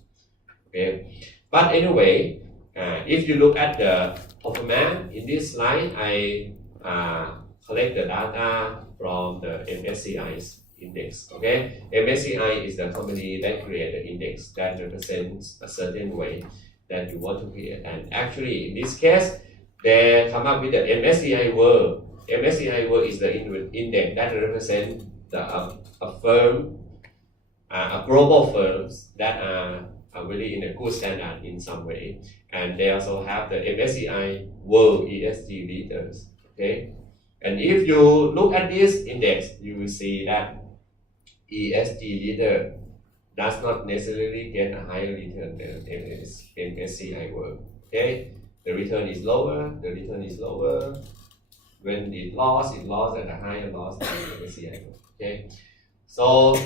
Okay, but anyway, if you look at the performance in this slide, I collect the data from the MSCI's index. Okay, MSCI is the company that create the index that represents a certain way that you want to create. And actually, in this case, they come up with the MSCI World. MSCI World is the index that represents a firm, a global firms that are really in a good standard in some way. And they also have the MSCI World ESG leaders. Okay, and if you look at this index, you will see that ESG leader does not necessarily get a higher return than MSCI World. Okay, the return is lower. When it lost at a higher loss than MSCI World. Okay, so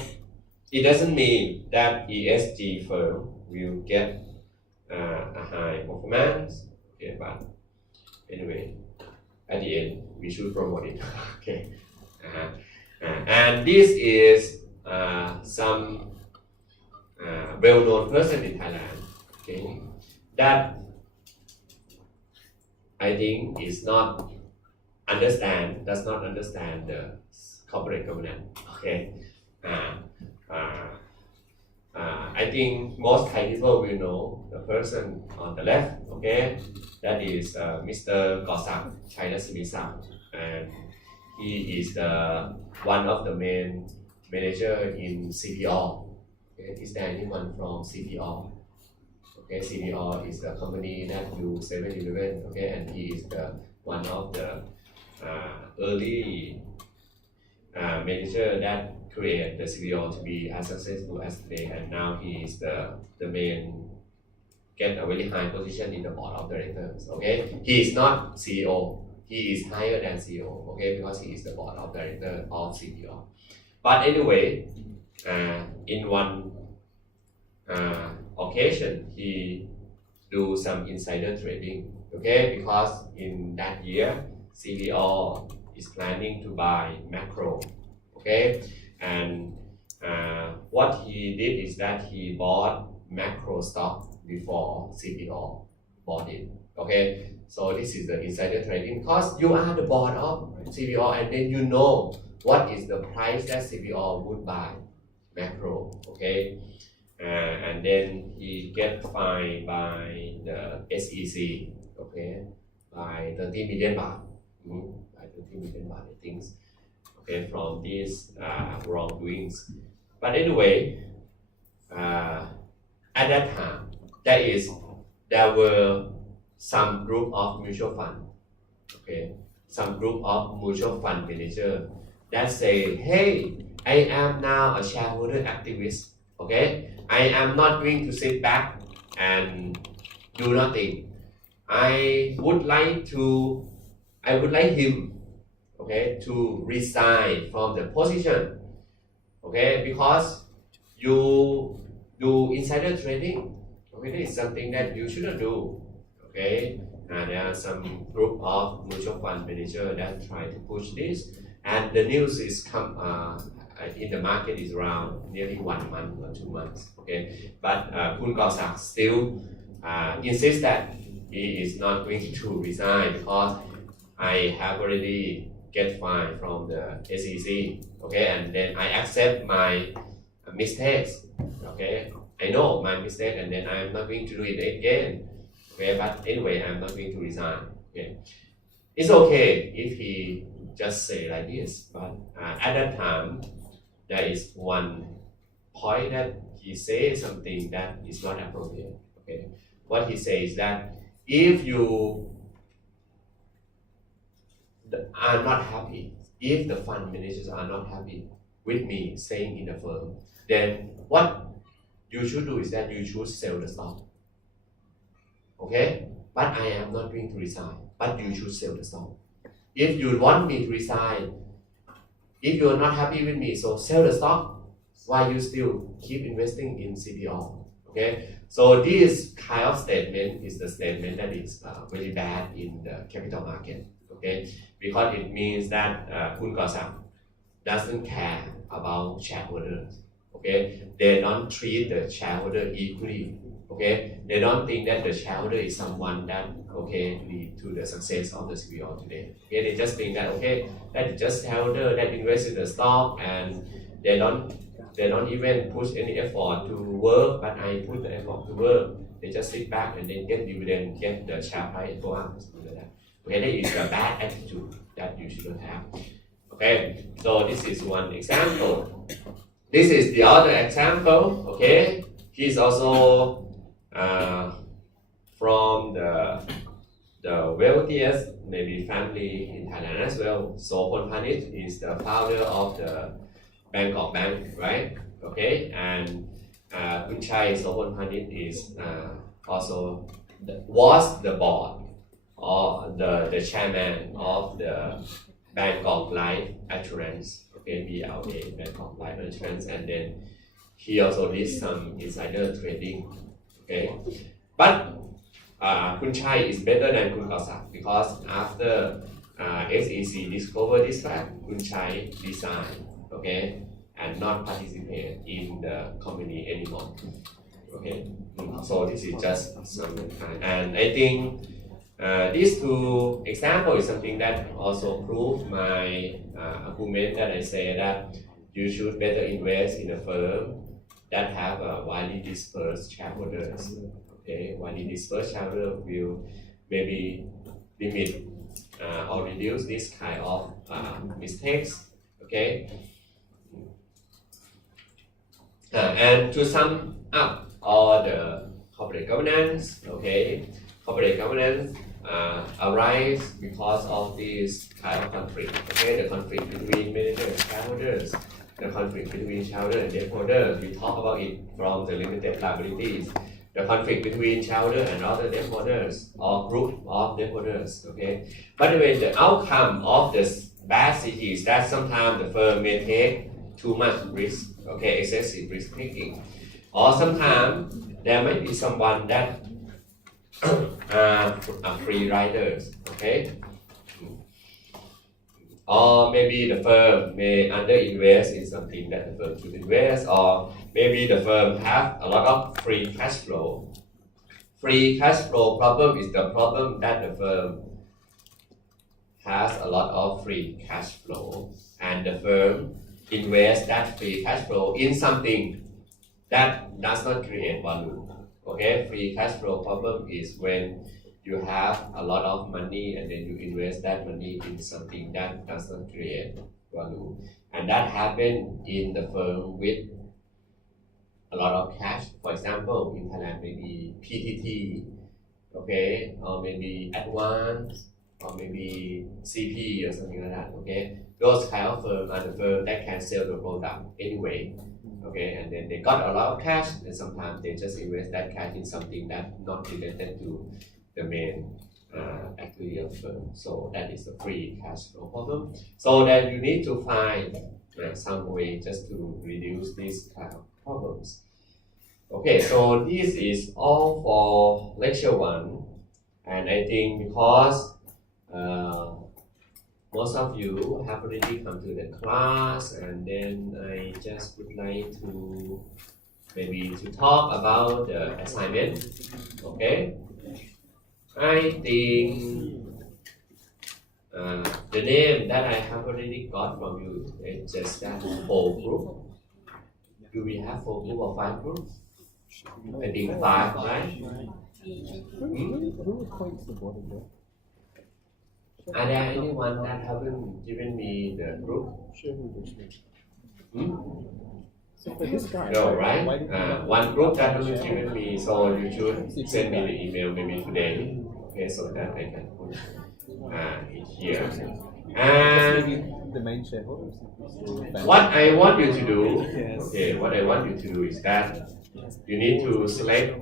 it doesn't mean that ESG firm will get a high performance. Okay, but anyway, at the end we should promote it. Okay, and this is some well-known person in Thailand. Okay, that I think does not understand the corporate governance. Okay, I think most Thai people will know the person on the left. Okay, that is Mr. Gawsak Chainasimisa, and he is one of the main manager in CPO. Okay, is there anyone from CPO? Okay, CPO is the company that do 7-Eleven. Okay, and he is one of the early manager that create the CPO to be as successful as today, and now he is the main, get a very high position in the board of directors. Okay, he is not CEO, he is higher than CEO. Okay, because he is the board of director of CPO. But anyway, in one occasion, he do some insider trading. Okay, because in that year, CPO is planning to buy Macro. Okay, and what he did is that he bought Macro stock before CPO bought it. Okay, so this is the insider trading because you are the board of CPO and then you know what is the price that CPO would buy Macro. Okay, and then he get fined by the SEC. Okay, by 30 million baht. By 30 million baht, I think. Okay, from these wrongdoings. But anyway, at that time, there were some group of mutual fund. Okay, some group of mutual fund manager that say, hey, I am now a shareholder activist. Okay, I am not going to sit back and do nothing. I would like him, okay, to resign from the position. Okay, because you do insider trading. Okay, this is something that you shouldn't do. Okay, and there are some group of mutual fund manager that try to push this, and the news is in the market is around nearly 1 month or 2 months. Okay, but Khun Gawsak still insists that he is not going to resign because I have already get fined from the SEC. Okay, and then I accept my mistakes. Okay, I know my mistake, and then I'm not going to do it again. Okay, but anyway, I'm not going to resign. Okay, it's okay if he just say like this, but at that time, there is one point that he says something that is not appropriate. Okay, what he says that if you are not happy, if the fund managers are not happy with me staying in the firm, then what you should do is that you should sell the stock. Okay, but I am not going to resign, but you should sell the stock. if you want me to resign, if you are not happy with me, so sell the stock. Why you still keep investing in CPO? Okay, so this kind of statement is the statement that is very bad in the capital market. Okay, because it means that Kun Gosam doesn't care about shareholders. Okay, they don't treat the shareholder equally. Okay, they don't think that the shareholder is someone that lead to the success of the CPO today. Okay, they just think that that is just shareholder that invest in the stock and they don't even push any effort to work, but I put the effort to work. They just sit back and then get dividend, get the share price go up, something like that. Okay, that is a bad attitude that you shouldn't have. Okay, so this is one example. This is the other example. Okay, he's also from the wealthiest maybe family in Thailand as well. Sopon Panit is the founder of the Bangkok Bank, right? Okay, and Kun Chai Sopon Panit is also was the board or the chairman of the Bangkok Life Assurance, okay, BLA, Bangkok Life Assurance, and then he also did some insider trading, okay. But Kun Chai is better than Kun Gosam because after SEC discovered this fact, Kun Chai resigned, okay, and not participate in the company anymore, okay. So this is just some, and I think these two examples is something that also prove my argument that I say that you should better invest in a firm that have a widely dispersed shareholders. Okay, widely dispersed shareholder will maybe limit or reduce this kind of mistakes. Okay, and to sum up all the corporate governance. Okay, corporate governance arise because of this kind of conflict. Okay, the conflict between manager and shareholders, the conflict between shareholder and debt-holder. We talk about it from the limited liabilities. The conflict between shareholder and other debt-holders or group of debt-holders. Okay. By the way, the outcome of this bad CT is that sometimes the firm may take too much risk. Okay, excessive risk taking, or sometimes there might be someone that are free riders, okay? Or maybe the firm may underinvest in something that the firm should invest, or maybe the firm have a lot of free cash flow. Free cash flow problem is the problem that the firm has a lot of free cash flow, and the firm invest that free cash flow in something that does not create value. Okay, free cash flow problem is when you have a lot of money and then you invest that money in something that does not create value, and that happened in the firm with a lot of cash. For example, in Thailand, maybe PTT, okay, or maybe Advance, or maybe CP or something like that. Okay, those kind of firms are the firm that can sell the product anyway. Okay, and then they got a lot of cash, and sometimes they just invest that cash in something that not related to the main activity of the firm. So that is the free cash flow problem. So that you need to find some way just to reduce these kind of problems. Okay, so this is all for lecture 1, and I think because most of you have already come to the class, and then I just would like to maybe to talk about the assignment. Okay, I think the name that I have already got from you is just that 4 group. Do we have 4 group or 5 groups? I think 5, right? Who appoints the board of directors? Are there anyone that haven't given me the group? So for this guy, No, why right? did you- One group that haven't given me, so you should send me the email maybe today, okay, so that I can put it here. And maybe the main shareholders. what I want you to do, okay, what I want you to do is that you need to select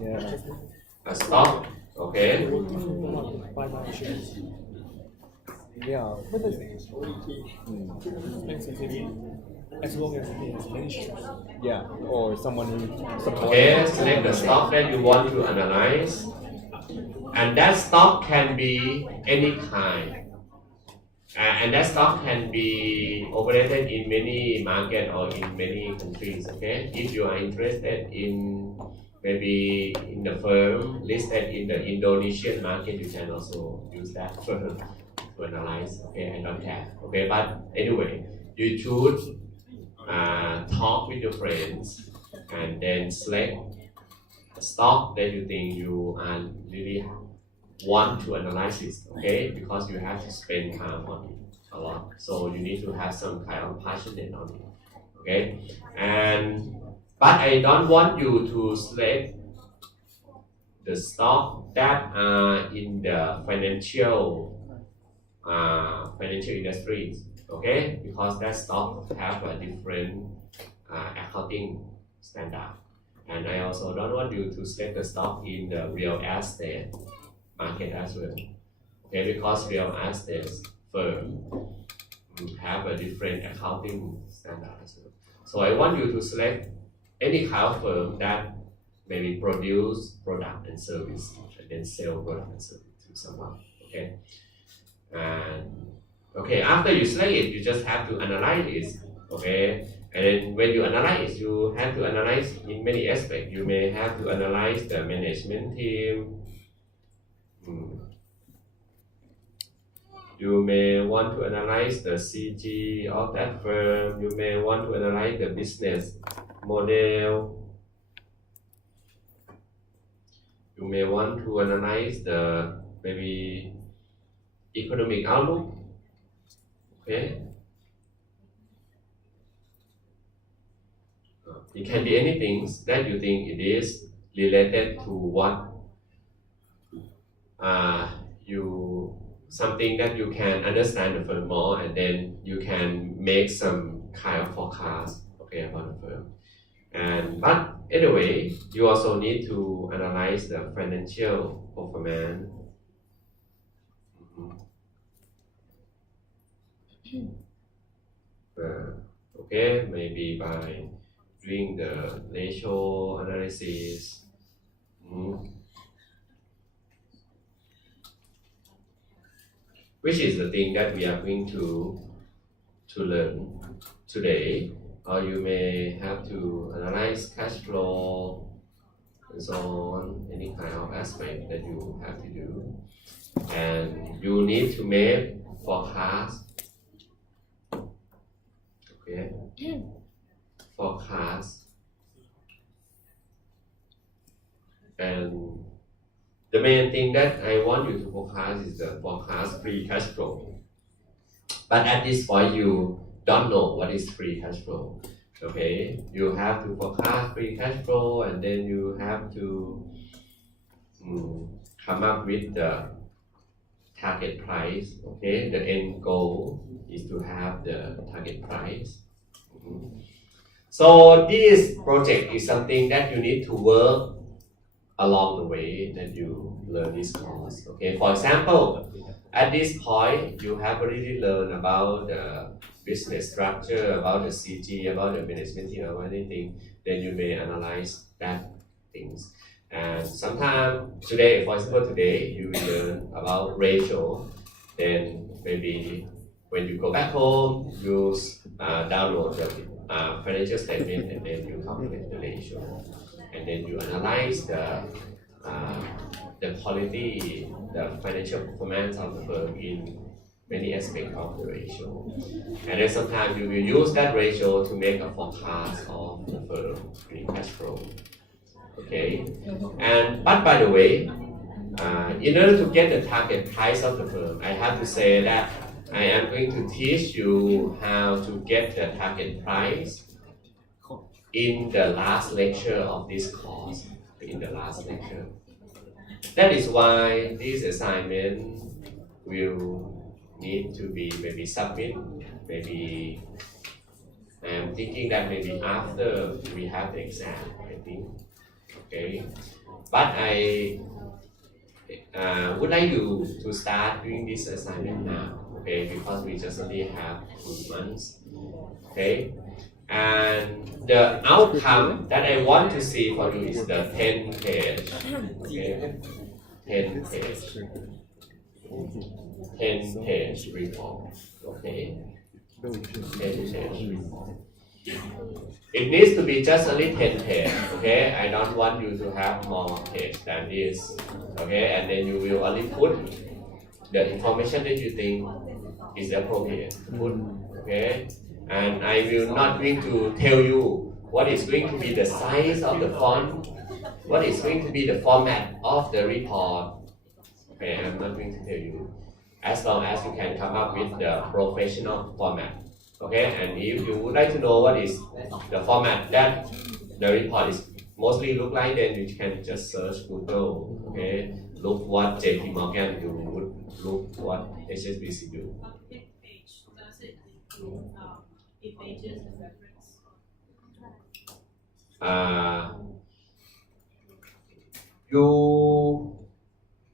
Yeah. a stock, okay, Yeah, but makes sense as long as it has many shares. Yeah, or someone who supports. Okay, select the stock that you want to analyze, and that stock can be any kind. And that stock can be operated in many markets or in many countries. Okay, if you are interested in maybe in the firm listed in the Indonesian market, you can also use that firm to analyze. Okay, I don't have. Okay, but anyway, you should talk with your friends and then select a stock that you think you are really want to analyze it, okay? Because you have to spend time on it a lot. So you need to have some kind of passionate on it, okay? But I don't want you to select the stock that are in the financial industries, okay? Because that stock have a different accounting standard. And I also don't want you to select the stock in the real estate market as well, okay? Because real estate firm have a different accounting standard as well. So I want you to select any kind of firm that maybe produce product and service and then sell product and service to someone, okay? And okay, after you select it, you just have to analyze it, okay? And then when you analyze, you have to analyze in many aspects. You may have to analyze the management team. You may want to analyze the CG of that firm. You may want to analyze the business model. You may want to analyze the maybe economic outlook. Okay. It can be anything that you think it is related to what something that you can understand the firm more, and then you can make some kind of forecast, okay, about the firm. But anyway, you also need to analyze the financial performance. Okay, maybe by doing the ratio analysis. Which is the thing that we are going to learn today. Or you may have to analyze cash flow and so on, any kind of aspect that you have to do. And you need to make forecast. Okay. Forecast. And the main thing that I want you to forecast is the forecast free cash flow. But at this point, you don't know what is free cash flow. Okay, you have to forecast free cash flow, and then you have to come up with the target price. Okay, the end goal is to have the target price. So this project is something that you need to work along the way that you learn this course. Okay, for example, at this point, you have already learned about the business structure, about the CG, about the management team, about anything. Then you may analyze that things. And sometimes today, for example, today you learn about ratio. Then maybe when you go back home, you download the financial statement, and then you calculate the ratio. And then you analyze the quality, the financial performance of the firm in many aspects of the ratio. And then sometimes you will use that ratio to make a forecast of the firm free cash flow. Okay. But by the way, in order to get the target price of the firm, I have to say that I am going to teach you how to get the target price in the last lecture of this course, in the last lecture. That is why this assignment will need to be maybe submit, maybe I am thinking that maybe after we have the exam, I think. Okay, but I would like you to start doing this assignment now. okay, because we just only have 2 months, okay. And the outcome that I want to see for you is the 10 page, okay, 10 page, 10 page report, okay, 10 page report. It needs to be just only 10 page, okay? I don't want you to have more page than this, okay? And then you will only put the information that you think is appropriate to put, okay? And I will not going to tell you what is going to be the size of the font, what is going to be the format of the report, okay? I'm not going to tell you, as long as you can come up with the professional format. Okay, and if you would like to know what is the format that the report is mostly look like, then you can just search Google. Okay, look what JP Morgan do, look what HSBC do. Page, does it include images and reference?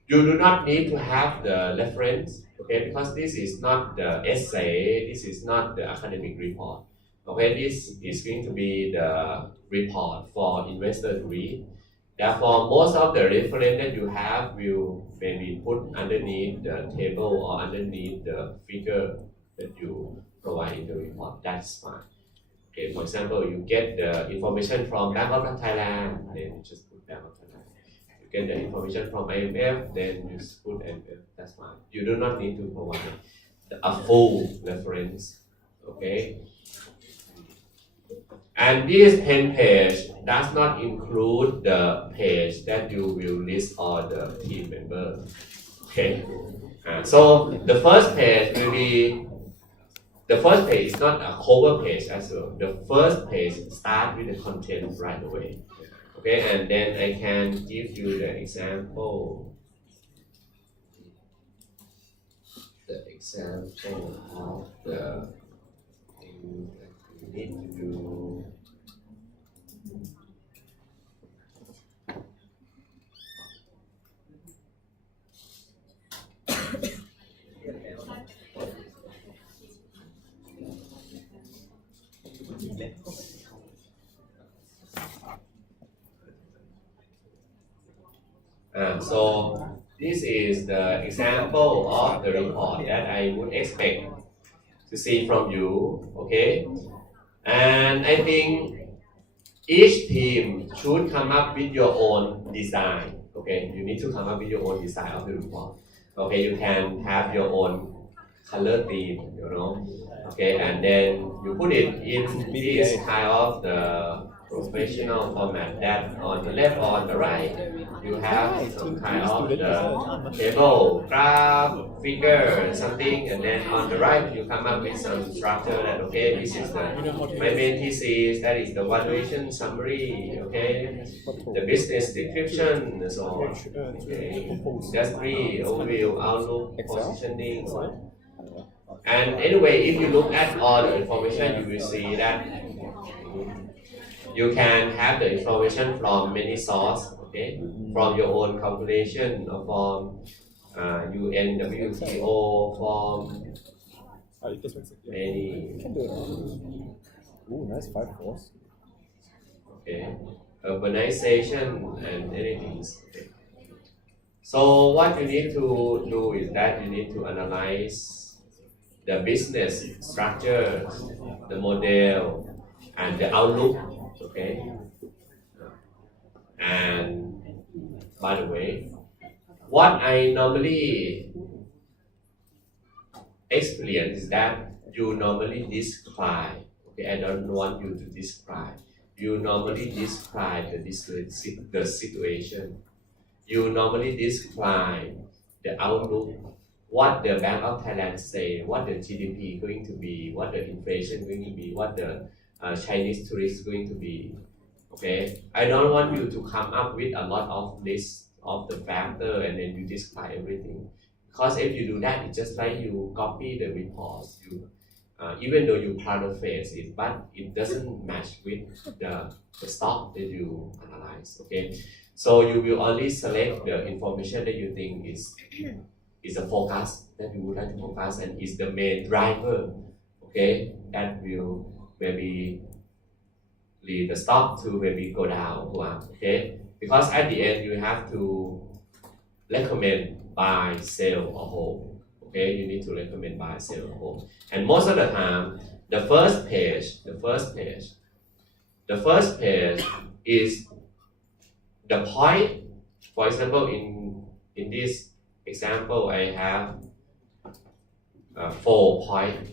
You do not need to have the reference, okay, because this is not the essay, this is not the academic report. Okay, this is going to be the report for investor to read. Therefore, most of the reference that you have will maybe put underneath the table or underneath the figure that you provide in the report. That's fine. Okay, for example, you get the information from Bank of Thailand, then you just put Bank of Thailand. You get the information from IMF, then you just put IMF. That's fine. You do not need to provide a full reference. Okay. And this 10 page does not include the page that you will list all the team members. Okay. So the first page will be, the first page is not a cover page as well. The first page starts with the content right away. Okay, and then I can give you the example. The example of the thing that you need to do. So this is the example of the report that I would expect to see from you, okay? And I think each team should come up with your own design, okay? You need to come up with your own design of the report, okay? You can have your own color theme, you know, okay? And then you put it in this kind of the professional format that on the left or on the right you have some kind of the table, graph, figure, something, and then on the right you come up with some structure that okay, this is the my main thesis, that is the valuation summary, okay, the business description, and so on. Okay, industry overview, outlook, positioning. And anyway, if you look at all the information, you will see that you can have the information from many sources, okay, from your own calculation or from UNWTO, from many. Ooh, nice 5 course. Okay, urbanization and anything. Okay. So what you need to do is that you need to analyze the business structure, the model, and the outlook. Okay, and by the way, what I normally experience is that you normally describe. Okay, I don't want you to describe. You normally describe the situation. You normally describe the outlook, what the Bank of Thailand say, what the GDP going to be, what the inflation going to be, what the Chinese tourists going to be. Okay, I don't want you to come up with a lot of list of the factor and then you describe everything. Because if you do that, it's just like you copy the reports. You even though you paraphrase it, but it doesn't match with the stock that you analyze. Okay, so you will only select the information that you think is is a focus that you would like to focus and is the main driver, okay, that will maybe lead the stock to maybe go down or go up, okay? Because at the end you have to recommend buy, sell or hold, okay? You need to recommend buy, sell or hold. And most of the time, the first page is the point. For example, in this example, I have 4 points.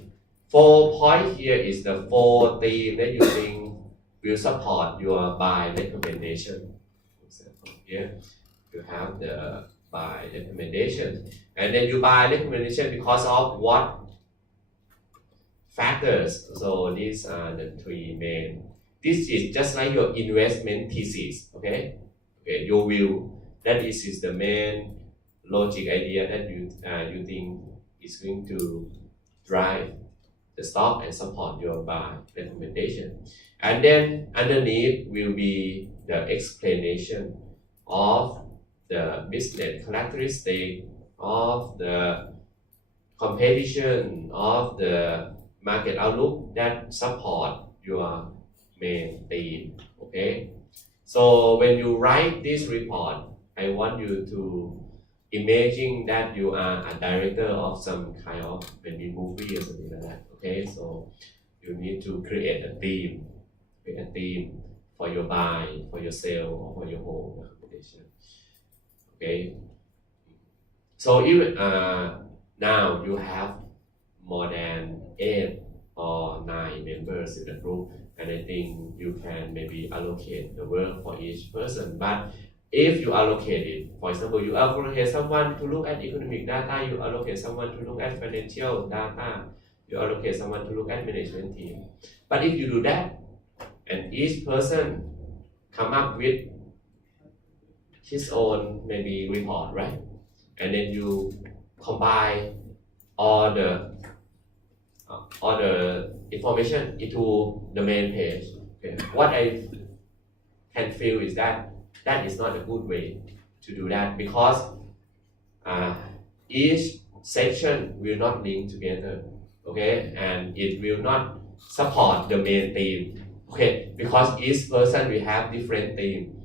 4 points here is the 4 themes that you think will support your buy recommendation. For example, here you have the buy recommendation, and then you buy recommendation because of what factors. So these are the 3 main. This is just like your investment thesis, okay? Okay, your view. That is the main logic idea that you think is going to drive the stock and support your buy recommendation. And then underneath will be the explanation of the business characteristic, of the competition, of the market outlook that support your main theme, okay? So when you write this report, I want you to imagine that you are a director of some kind of maybe movie or something like that, okay? So you need to create a theme for your buy, for your sell, or for your hold recommendation, okay? So even now you have more than 8 or 9 members in the group, and I think you can maybe allocate the work for each person. But if you allocate it, for example, you allocate someone to look at economic data, you allocate someone to look at financial data, you allocate someone to look at management team. But if you do that, and each person come up with his own maybe report, right? And then you combine all the information into the main page. Okay. What I can feel is that is not a good way to do that, because each section will not link together, okay, and it will not support the main theme, okay, because each person will have different theme,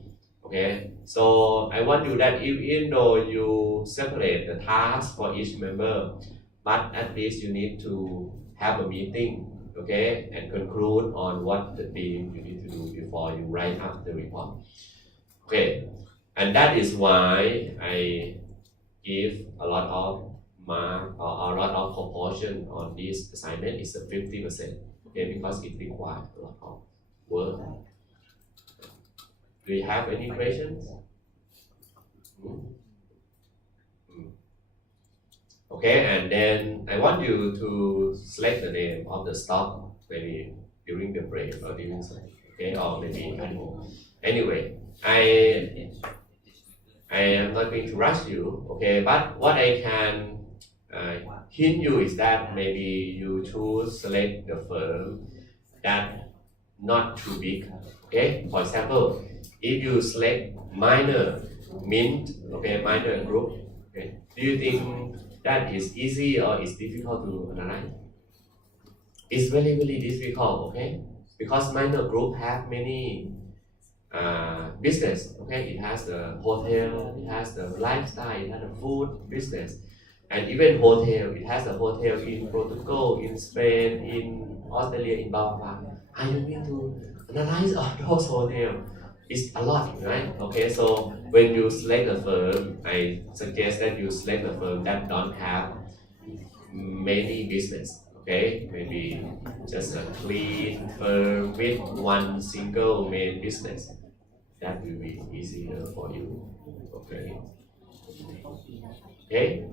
okay. So I want you that even though you separate the tasks for each member, but at least you need to have a meeting, okay, and conclude on what the theme you need to do before you write up the report. Okay, and that is why I give a lot of mark or a lot of proportion on this assignment. Is 50%, okay, because it requires a lot of work. Do you have any questions? Okay, and then I want you to select the name of the stock maybe during the break or during lunch, okay, or maybe anyway. I am not going to rush you, okay, but what I can hint you is that maybe you choose select the firm that not too big, okay. For example, if you select minor mint, okay, minor group, okay, do you think that is easy or is difficult to analyze? It's very difficult, okay, because minor group have many business, okay. It has the hotel, it has the lifestyle, it has the food business, and even hotel. It has a hotel in Portugal, in Spain, in Australia, in Bangladesh. Are you going to analyze all those hotels? It's a lot, right? Okay, so when you select a firm, I suggest that you select a firm that don't have many business. Okay, maybe just a clean firm with one single main business. That will be easier for you. Okay. Okay.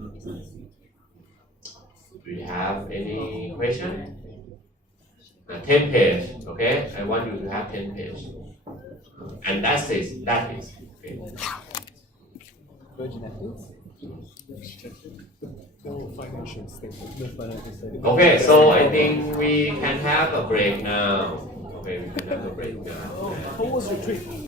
Do you have any question? 10 page. Okay, I want you to have 10 page. And that is. Okay. Virgin Active? No financial statement. Okay, so I think we can have a break now. Okay, we can have a break now. How was your trip?